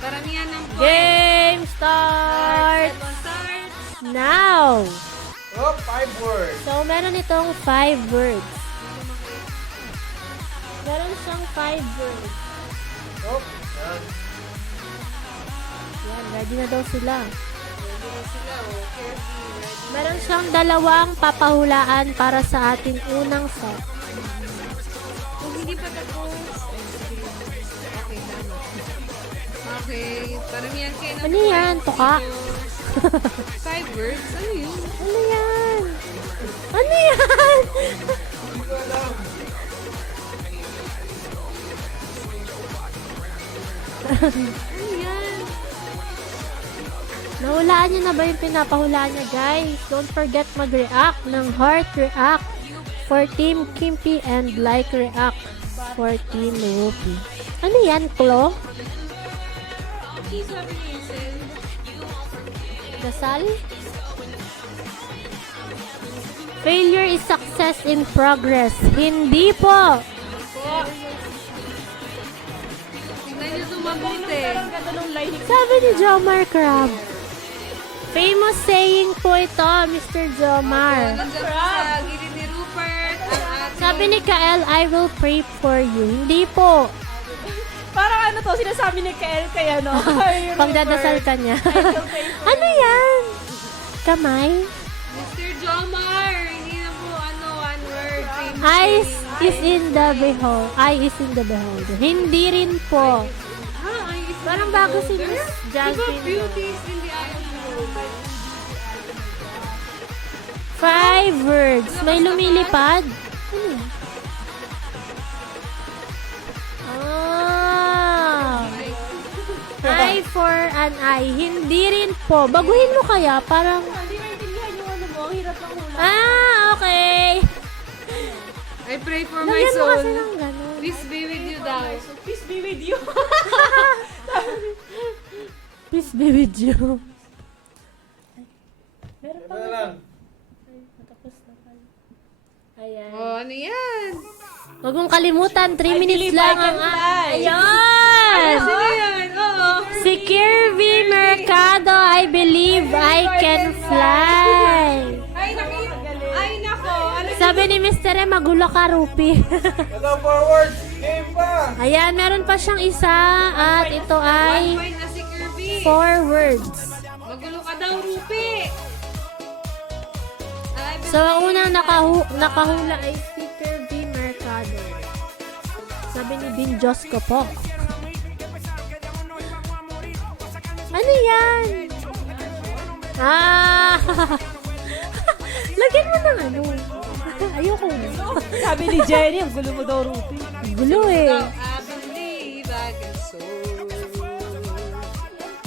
Paramihan ng points. Game start Start. now. Oh, 5 words. So, meron itong 5 words. Meron siyang 5 words. Oh, yan. Yan, ready na daw sila. Ready na sila. Oh, Kirby, ready. Meron siyang 2 papahulaan para sa ating unang set. Kung hindi pa tapos. Okay, tama. Okay, paramihan kayo ng Ano yan? points Tuka? dito. 5 words? Ano yun? Ano yan? Ano yan? Ano yan? Nahulaan niyo na ba yung pinapahulaan niya, guys? Don't forget mag-react ng Heart React for Team Kimpi and Like React for Team Rupi. Ano yan, Klo? Sabi ni Hazel. Dasal? Failure is success in progress. Hindi po. Tignan nyo ito mabuti. Sabi ni Jomar Crab. Famous saying po ito, Mr. Jomar. Nandiyan po sa gilid ni Rupert. Ang ating Sabi ni Kael, I will pray for you. Hindi po. Parang ano to, sinasabi ni Kael kaya no? Pagdadasal ka niya. Ano yan? Kamay? Mr. Jomar. Hindi na po one word. Famous Eyes saying. is in the behold. Eye is in the beholder. Hindi rin po. Ah, ay, is Parang the bago si beholder? Miss Diba, Jasmine. beauty is in the eye of the beholder. 5 words. May lumilipad? Ano yan? Ah. Eye for an eye. Hindi rin po. Baguhin mo kaya. Parang... Hindi maintindihan yung ano mo, hirap ng hula. Ah, okay. I pray for my Lagyan mo soul. kasi ng gano'n. Peace be with you daw. Peace be with you. Peace be with you. Meron pa. Ano lang? Matapos na pala. Ayan. Oh, ano yan? Huwag mong kalimutan, 3 minutes believe lang I can ang... fly. Ayun! Sino yan? Oo. Si Kirby! Believe I can fly. Ay, nako. Ano Sabi ni Mr. M, magulo ka, Rupi. Ito, forward. Game pa. Ayan, meron pa siyang isa at ito ay 1 point na si Kirby. 4 words. Magulo ka daw, Rupi. So, ang unang nakahula ay si Kirby Mercado. Sabi ni Bin Diyos ko po. Ano yan? Ah! Lagyan mo ng ano. Ayoko. Sabi ni Jenny, ang gulo mo daw, Rupi. Gulo eh. I believe I can soar.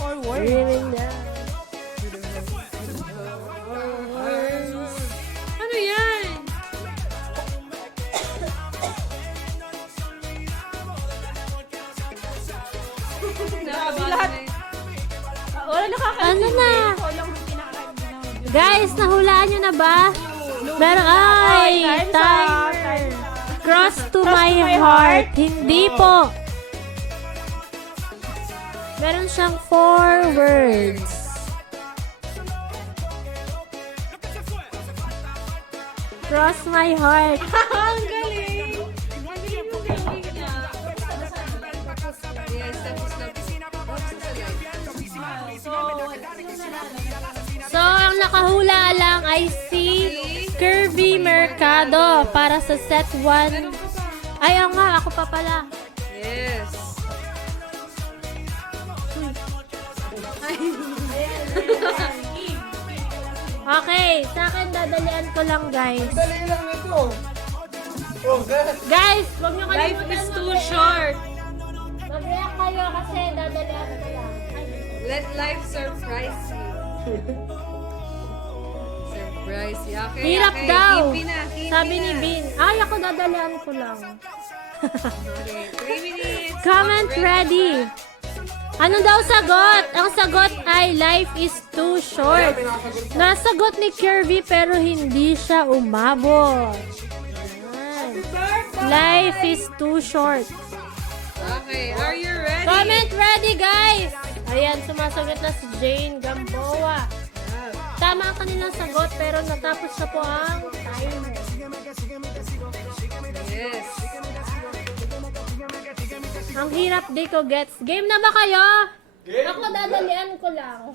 Forward. Ano yan? Grabe lahat. Wala nakakain. Ano na? Walang Rupi nakakain. Guys, nahulaan nyo na ba? Meron, ay, timer. Cross to my heart. Hindi po. Meron siyang 4 words. Cross my heart. Ang galing! Ang galing mo gawin niya. Yes, tapos na. So, ang nakahula lang ay si Kirby Mercado para sa set 1. Ay, oo nga, ako pa pala. Yes. Okay, sa akin dadalian ko lang, guys. Dali lang nito. Oh, God. Guys, wag nyo Life kalimutan is too mag-react. short. Mag-react kayo kasi dadalian ko lang. Ay, Let life surprise you. Surprise you. Okay, hirap okay. daw. Kimpi na, kimpi Sabi ni na. Bin. Ay, ako dadalian ko lang. Okay, 3 minutes. Comment ready. Ano daw sagot? Ang sagot ay life is too short. Nasagot ni Kirby pero hindi siya umabot. Ayan. Life is too short. Okay, are you ready? Comment ready, guys! Ayan, sumasagot na si Jane Gamboa. Tama ang kanilang sagot pero natapos na po ang timer. Yes. Ang hirap di ko gets. Game na ba kayo? Game? Ako dadalian ko lang.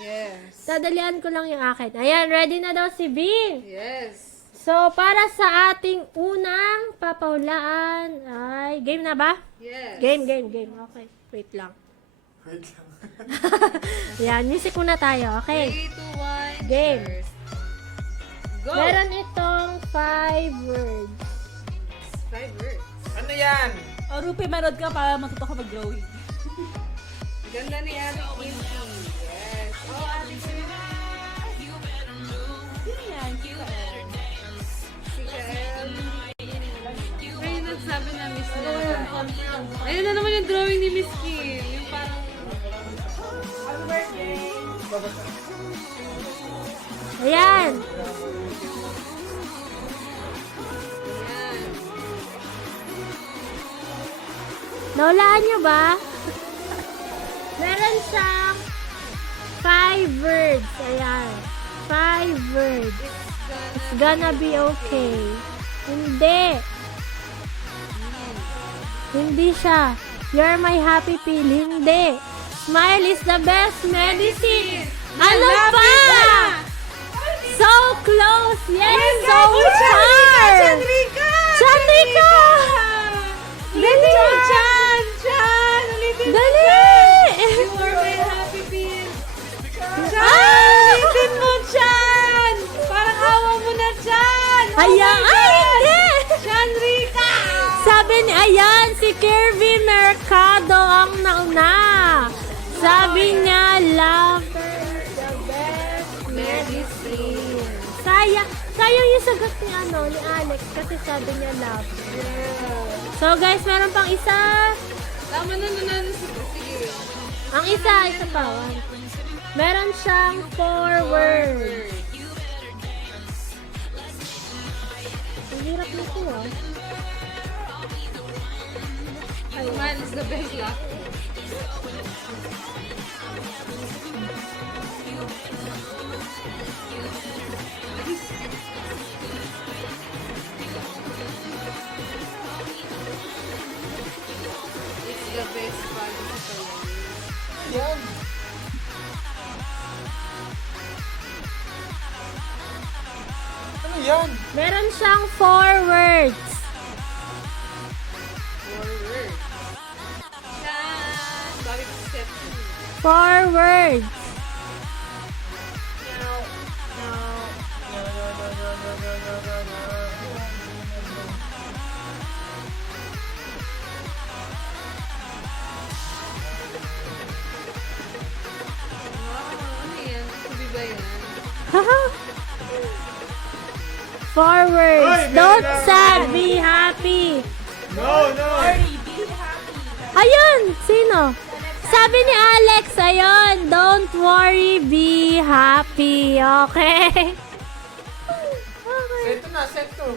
Yes. Dadalian ko lang yung akin. Ayan, ready na daw si Bin. Yes. So, para sa ating unang papahulaan ay... Game na ba? Yes. Game. Okay, wait lang. Yan, music muna tayo. Okay. 3, 2, 1. Game. Go. Meron itong 5 words. 5 words. Ano yan? Oh, Rupi, manood ka para matuto ka mag-drawing. Ganda ni Ate Kimpi. Yes. Oh, Ate Kimpi. Sino yan? Si Kael. Ayun ang sabi na Miss Nora. Ayun na naman yung drawing ni Miss Kim. Yung parang... Ayan. Yan. Naulaan nyo ba? Meron siyang 5 words. Ayan. 5 words. It's gonna be okay. Hindi. Hindi siya. You're my happy pill. Hindi. Smile is the best medicine. Ano pa? So close. Yes, so far. Chandrika! Chandrika! Ulitin mo, Chan! Chan! Ulitin mo, Dali! You are my happy pin. Chan! Ulitin mo, Chan! Parang awa mo na, Chan! Ayan. Ay, hindi! Chandrika! Sabi ni, ayan, si Kirby Mercado ang nauna. Sabi niya, laughter is the best medicine. Sayang yung sagot ni, ni Alex kasi sabi niya laughter. So guys, meron pang isa. Tama na nanalo sige. Ang isa pa. Meron siyang 4 words. Ang hirap nito Smile is the best laugh. It's the best part of the Yan. Ano yan? Meron siyang 4 words. forward. Yan! Bakit step 4 words. Wow, ano yan? Sabi ba yan? 4 words. Oy, meron Don't na- sad, be happy. No, no. Ayun! Sino? Sabi ni Alex, ayun, don't worry, be happy. Okay? Set na, set to.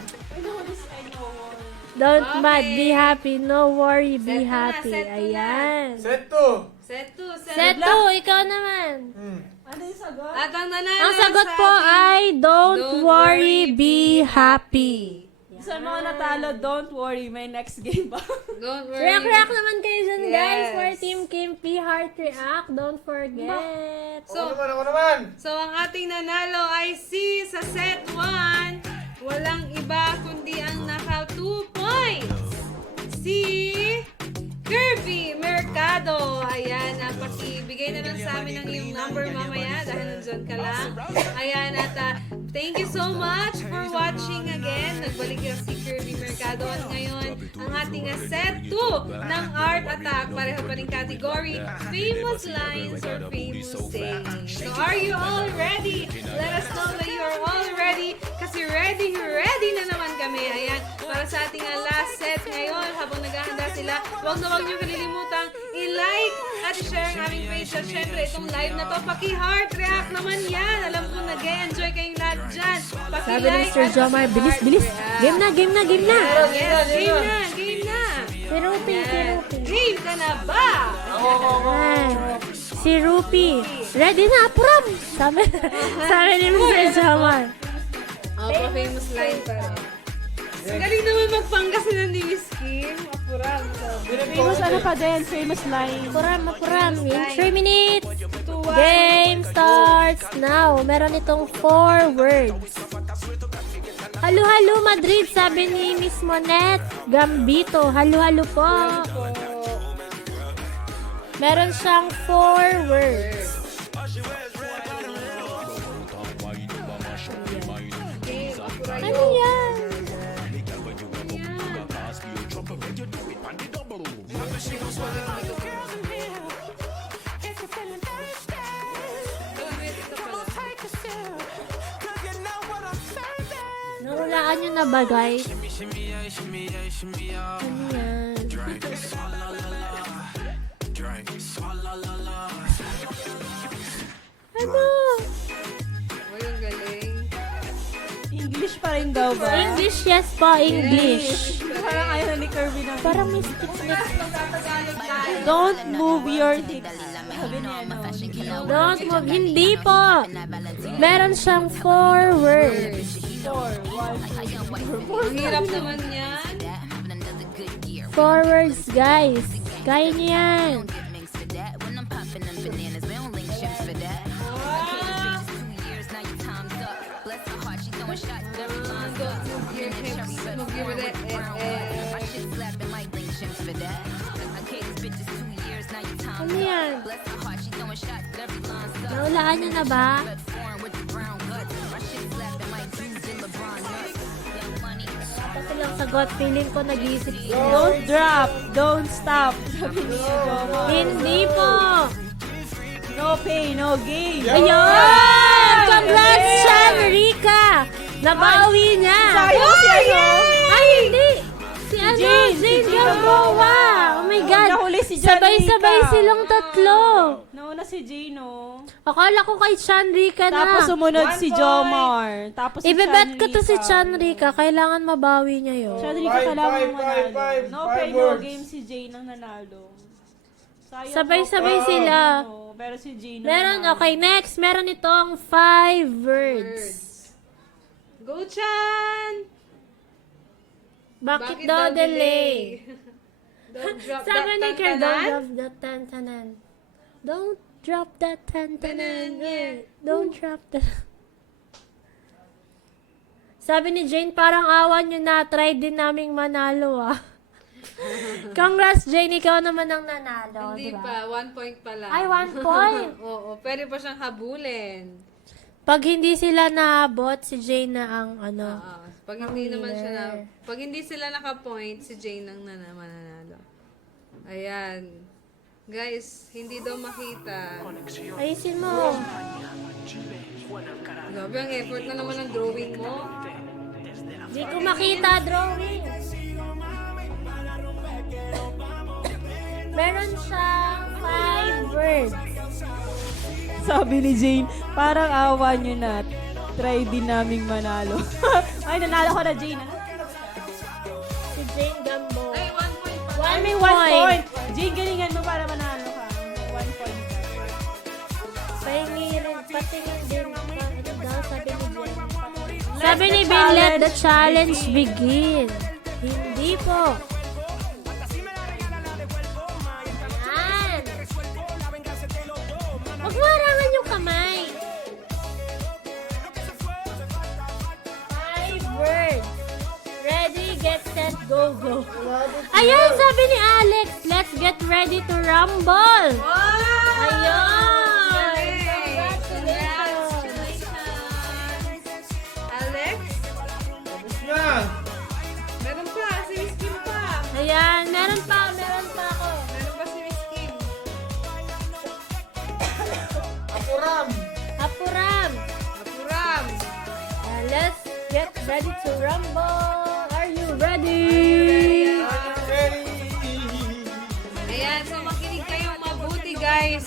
Don't Okay. mad, be happy. No worry, be Set to na, happy. set to na. Ayan. Set to. Set 2, Set 2, ikaw naman. Ano yung sagot? At ang nanalo Ang sagot sa po ating ay don't worry, be happy. Sa mga natalo, don't worry, may next game ba? Don't worry. React naman kayo dyan, guys, Yes. for Team Kim P Heart React. Don't forget. Ako naman, ako naman. So, ang ating nanalo ay si sa set 1. Walang iba kundi ang naka 2 points. Si Kirby Mercado. Ayan, pakibigay na lang sa amin ang iyong number mamaya dahil nandyan ka lang. Ayan, at thank you so much for watching again. Nagbalik yung si Kirby Mercado. At ngayon, ang ating set 2 ng Art Attack. Pareho pa rin category, famous lines or famous sayings. So, are you all ready? Let us know that you are all ready. Kasi ready na naman kami. Ayan, para sa ating last set ngayon, habang naghahanda sila, huwag niyo kalilimutang i-like at i-share ang aming page. At syempre, itong live na to, paki-heart react naman yan. Alam ko nag-enjoy kayong lahat dyan. Paki-like Sabi ni Mr. at Jomar, bilis, paki-heart bilis. react. Game na, game na, game na. Yes, game na. Si Rupi, si Yes. Rupi. Game ka na ba? Ay, si Rupi. Ready na, prom! Sabi ni Mr. Jomar. Opo, famous line pa rin. Ang galing naman magpangasinan ni Miss Kim. Apuram. Famous ano pa din, famous line. Puram. In 3 minutes, game starts now. Meron itong 4 words. Halo-halo Madrid, sabi ni Miss Monette Gambito. Halo-halo po. Meron siyang 4 words. Ano yan? Nahulaan nyo na ba, guys? Ano yan? Ano? Uy, ang galing. English pa rin daw ba? English, yes po, English. Parang ayaw na ni Kirby na. Parang may stick next. Don't move your hips. Sabi niya, ano? Don't move. Hindi po. Meron siyang 4 words. 4, 1, 2, 3, 4. Ang hirap naman yan. 4 words, guys. Kaya niyo yan. Ano yan? Naulaan niyo na ba? Kasi lang sagot, feeling ko nag-iisip sila. Don't drop, don't stop. Sabi niya, Jomo. Hindi po. No pain, no gain. Ayun! Congrats, Sean Rica! Nabawi niya! Sayang si ano? Ay, hindi! Si ano? Jane Jane Gamboa! Oh my God! Nahuli si si John Sabay-sabay Rica. silang tatlo. Nauna si Jay, no? Akala ko kay Chanrika na. Tapos sumunod 1 si point. Jomar. Tapos si Ibebet ko to si Chanrika. Chanrika. Kailangan mabawi niya yun. Chanrika Five, kailangan five, manalo. five, five. No Five pay, no words. game si Jay nang nanalo. Sayang Sabay-sabay mo, sila. no, pero si Jay nang Meron, nanalo. okay, next. Meron itong 5 words. Go, Chan! Bakit daw delay? Don't drop Sabi ni that Kerr, don't tantanan. drop that tantanan. Don't drop that tantanan. Don't drop that. Sabi ni Jane, parang awan nyo na. Try din naming manalo, ah. Congrats, Jane. Ikaw naman ang nanalo, Hindi diba? pa, 1 point pa lang. Ay, 1 point. Oo, pwede pa siyang habulin. Pag hindi sila naabot, si Jane na ang ano. Oo. Pag hindi naman siya na, pag hindi sila naka-point, si Jane ang mananalo. Ayan. Guys, hindi daw makita. Ayusin mo. Grabe, ang effort na naman ang drawing mo. Hindi ko makita, drawing. Meron siyang 5 words. Sabi ni Jane, parang awa nyo na. Try din naming manalo. Ay, nanalo ko na, Jane. Si Jane Gambo. Ay, 1 point pa. One May 1 point. Jane, galingan mo para manalo ka. 1 point. Pahingirin, patingin din. Ito daw, sabi ni Jane. Sabi ni Ben, let the challenge begin. Hindi po. Yan. Huwag mo harangan yung kamay. 5 words. Ready, get set, go, go. Ayun, sabi ni Alex, let's get ready to rumble. Wow! Ayun. Congratulations! Alex? Na! Meron pa, si Miss Kim pa. Ayan, meron pa ako. Meron pa si Miss Kim. Akuram! Apuram. Napuram. Let's get ready to rumble. Are you ready? Ayan, so makinig kayong mabuti guys.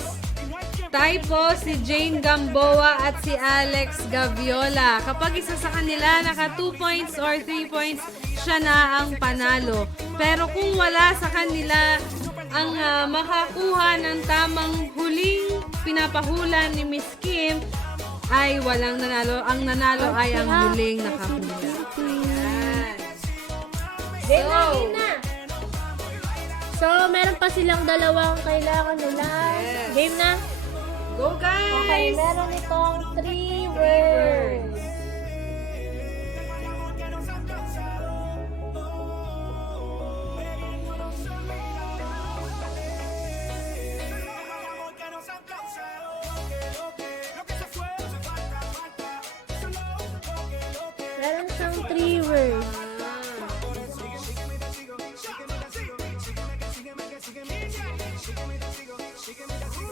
Tayo po si Jane Gamboa at si Alex Gaviola. Kapag isa sa kanila naka 2 points or 3 points, siya na ang panalo. Pero kung wala sa kanila ang makakuha ng tamang huling pinapahula ni Miss Kim, ay walang nanalo. Ang nanalo ay ang huling nakahula. Ayan. Game na, game na. So, meron pa silang dalawang kailangan nila. Yes. Game na? Go guys! Okay, meron itong 3 words. Meron siyang 3 words.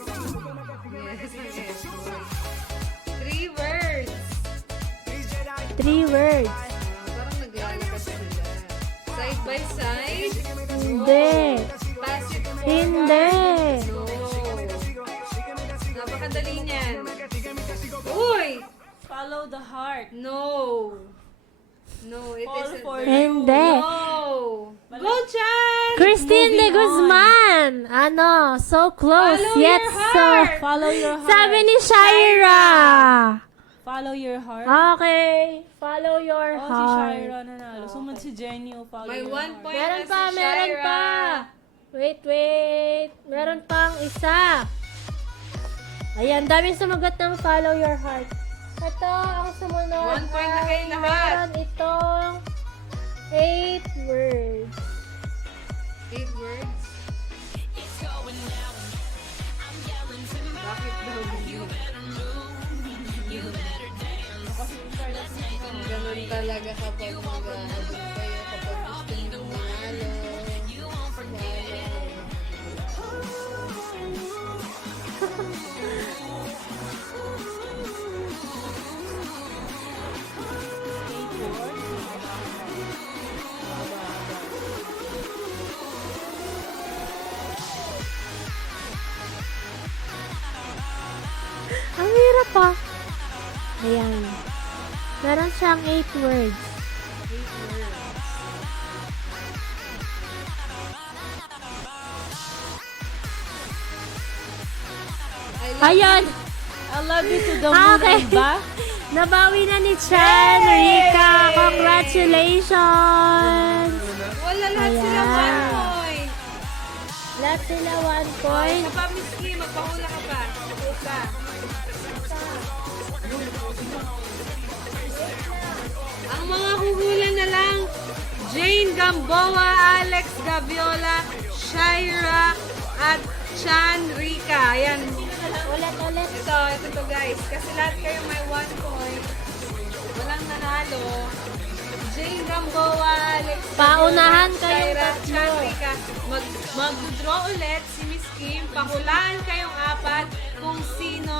Yes, yes. 3 words. 3 words. Parang naglalakad sila. Side by side? Hindi. Pass it forward? Hindi. No. Napakadali niyan. Uy! Follow the heart. No. No, it Fall isn't. for that. Hindi. No. Go, Chan! Christine de Moving on. Guzman. Ano, so close Follow yet your so... heart. Follow your heart. Sabi ni Shaira. Follow your heart. Okay. Follow your Oh, si heart. Shira nanalo. Sumunod si Jenny. Oh, follow May your 1 heart. point Meron na pa, si meron Shira. pa. Wait. Meron pang isa. Ayan, daming sumagot ng follow your heart. Ito, ang sumunod 1 point na kayo ay lahat. meron itong 8 words. 8 words? Bakit daw ganun? Ganun talaga kapag mag-aabot kayo, kapag gusto nyo manalo. Meron siyang 8 words. Ayun! I love you to the moon Okay. and back. Nabawi na ni Chan Rika. Congratulations! Wala lahat sila Ayan. 1 point. Lahat sila 1 point. Ikaw pa, Miss Kim, magpahula ka pa. Isa. Ang mga huhula na lang, Jane Gamboa, Alex Gaviola, Shaira, at Chan Rika. Ayan. Ulit. Ito to guys. Kasi lahat kayo may 1 point. Walang nanalo. Jane Gamboa, Alex Paunahan Gaviola, kayong Shaira, tatlo. Chan Rika. Mag-draw ulit si Miss Kim. Pahulaan kayong 4 kung sino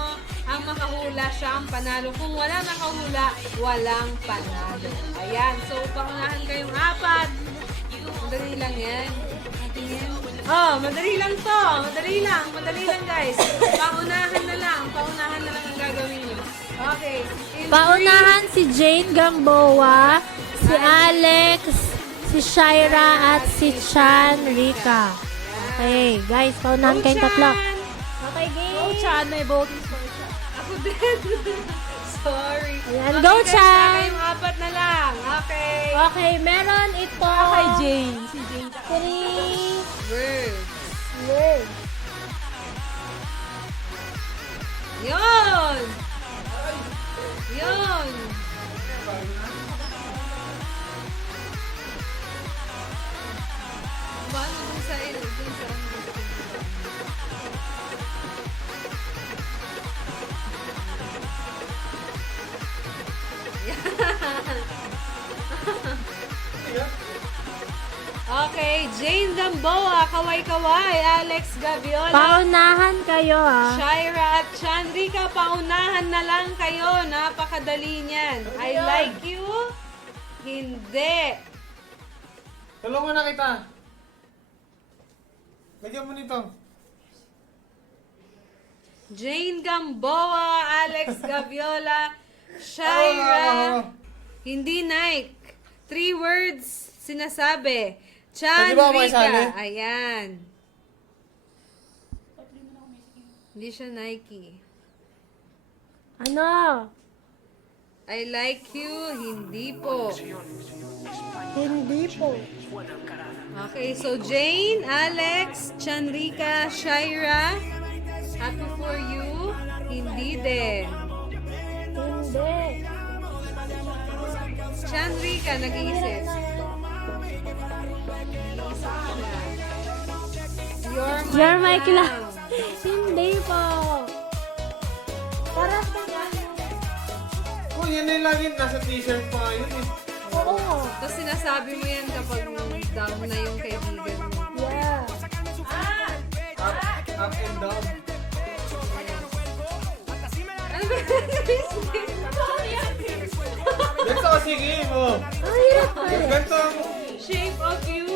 ang makahula, siya ang panalo. Kung wala nakahula, walang panalo. Ayan. So, paunahan kayong 4. Madali lang yan. Tingin. Oh, madali lang to. Madali lang guys. Paunahan na lang ang gagawin nyo. Okay. In Paunahan si Jane Gamboa, si Alex, si Shaira, at si Chan Rika. Okay, guys, paunahan kayong tatlo. Okay, Go, game. Chan. May voting for Chan. Ako din. Sorry. Ayan, Okay, go, guys, Chan. kayong 4 na lang. Okay. Okay, meron ito. Kay Jane. Si Jane. 3 Words. words. Yun! Yun! Paano dun sa Okay, Jane Gamboa, Kaway-Kaway, Alex Gaviola, Paunahan kayo, Shaira at Chandrika, paunahan na lang kayo. Napakadali niyan. I like you? Hindi. Tulungan na kita. Lagyan mo nito. Jane Gamboa, Alex Gaviola, Shaira, hindi Nike. 3 words sinasabi. Pwede ba ako makisali? Chandrika, ayan. Hindi siya Nike. Ano? I like you, hindi po. Hindi po. Okay, so Jane, Alex, Chandrika, Shaira, happy for you, hindi din. Hindi. Chandrika, nag-iisip. You're my clown. Hindi po. Para sa Oh, yan na yung lagi nasa t-shirt pa yun eh. Oo. Tapos sinasabi mo yan kapag down na yung kaibigan mo. Yeah. Up and down. Ano ba yung Ganito kasi game, oh. Ang hirap pa rin. Ganito. shape of you?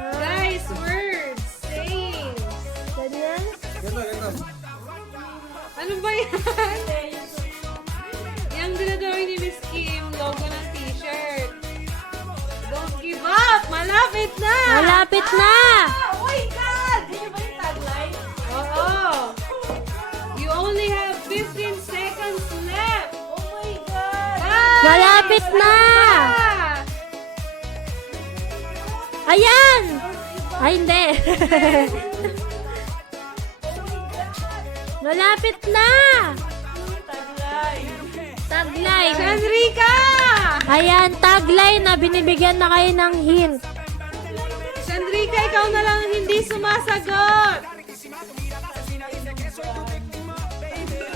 Guys, words, sayings. Ganyan. Ganito. Ano ba yan? Yung dinadrawing ni Miss Kim, logo ng t-shirt. Don't give up! Malapit na! Malapit na! Oh my God! Yan ba yung tagline? Oo! You only have 15 seconds left! Oh my God! Guys! Malapit na! Ayan! Ay, hindi. Malapit na! Tagline. Chandrika! Ayan, tagline na binibigyan na kayo ng hint. Chandrika, ikaw na lang hindi sumasagot!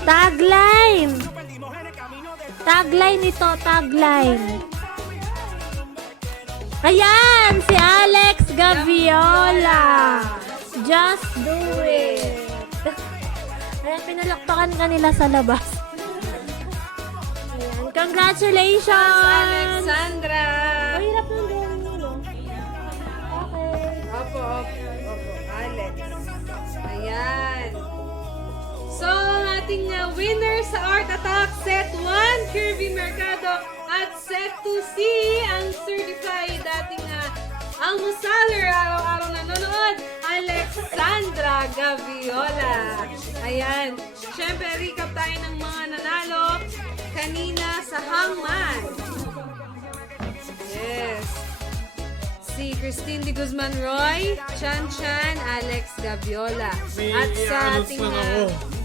Tagline! Tagline ito, tagline. Ayan, si Alex Gaviola. Just do it. Ayan, pinalakpakan kanila sa labas. Ayan, congratulations! Alexandra! Mahirap ng drawing nyo. Okay. Opo, Alex. Ayan. So, ang ating winner sa Art Attack Set 1, Kirby Mercado. At Set 2C, ang certified dating almusaler, araw-araw nanonood, Alexandra Gaviola. Ayan. Siyempre, recap tayo ng mga nanalo kanina sa Hangman. Yes. Si Christine de Guzman Roy, Chan Chan, Alex Gaviola. At sa ating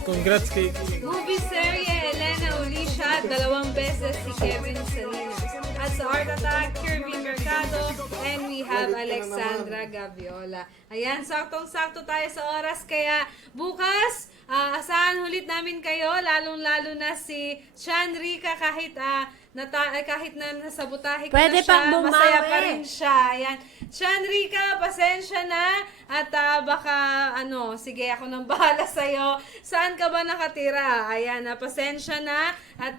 Congrats kay movie serye, Elena Ulisha, 2 beses si Kevin Salinas. At sa Art Attack, Kirby Mercado, and we have Alexandra Gaviola. Ayan, saktong-sakto tayo sa oras, kaya bukas, asahan ulit namin kayo, lalong-lalo na si Shanrika, kahit na nasabotahe ko Pwede na siya, pang bumawi. masaya pa rin siya. Ayan. Shanrika, pasensya na. At baka, sige, ako nang bahala sa'yo. Saan ka ba nakatira? Ayan, pasensya na. At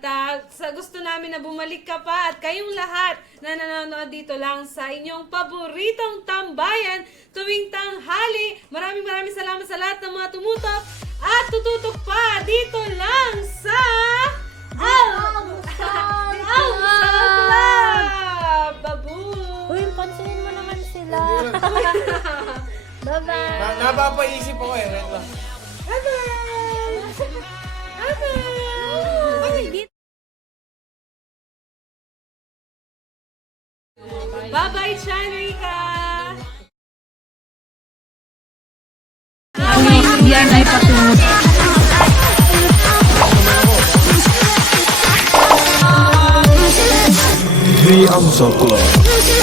sa gusto namin na bumalik ka pa. At kayong lahat na nanonood dito lang sa inyong paboritong tambayan tuwing tanghali. Maraming salamat sa lahat ng mga tumutok at tututok pa dito lang sa Almusal Club! Babu! Uy, pansinin mo naman sila. Bye-bye. Napapaisip ako eh. Wait lang. Bye-bye, Chanrika! Yan ay patunod. DJ Amsa Club.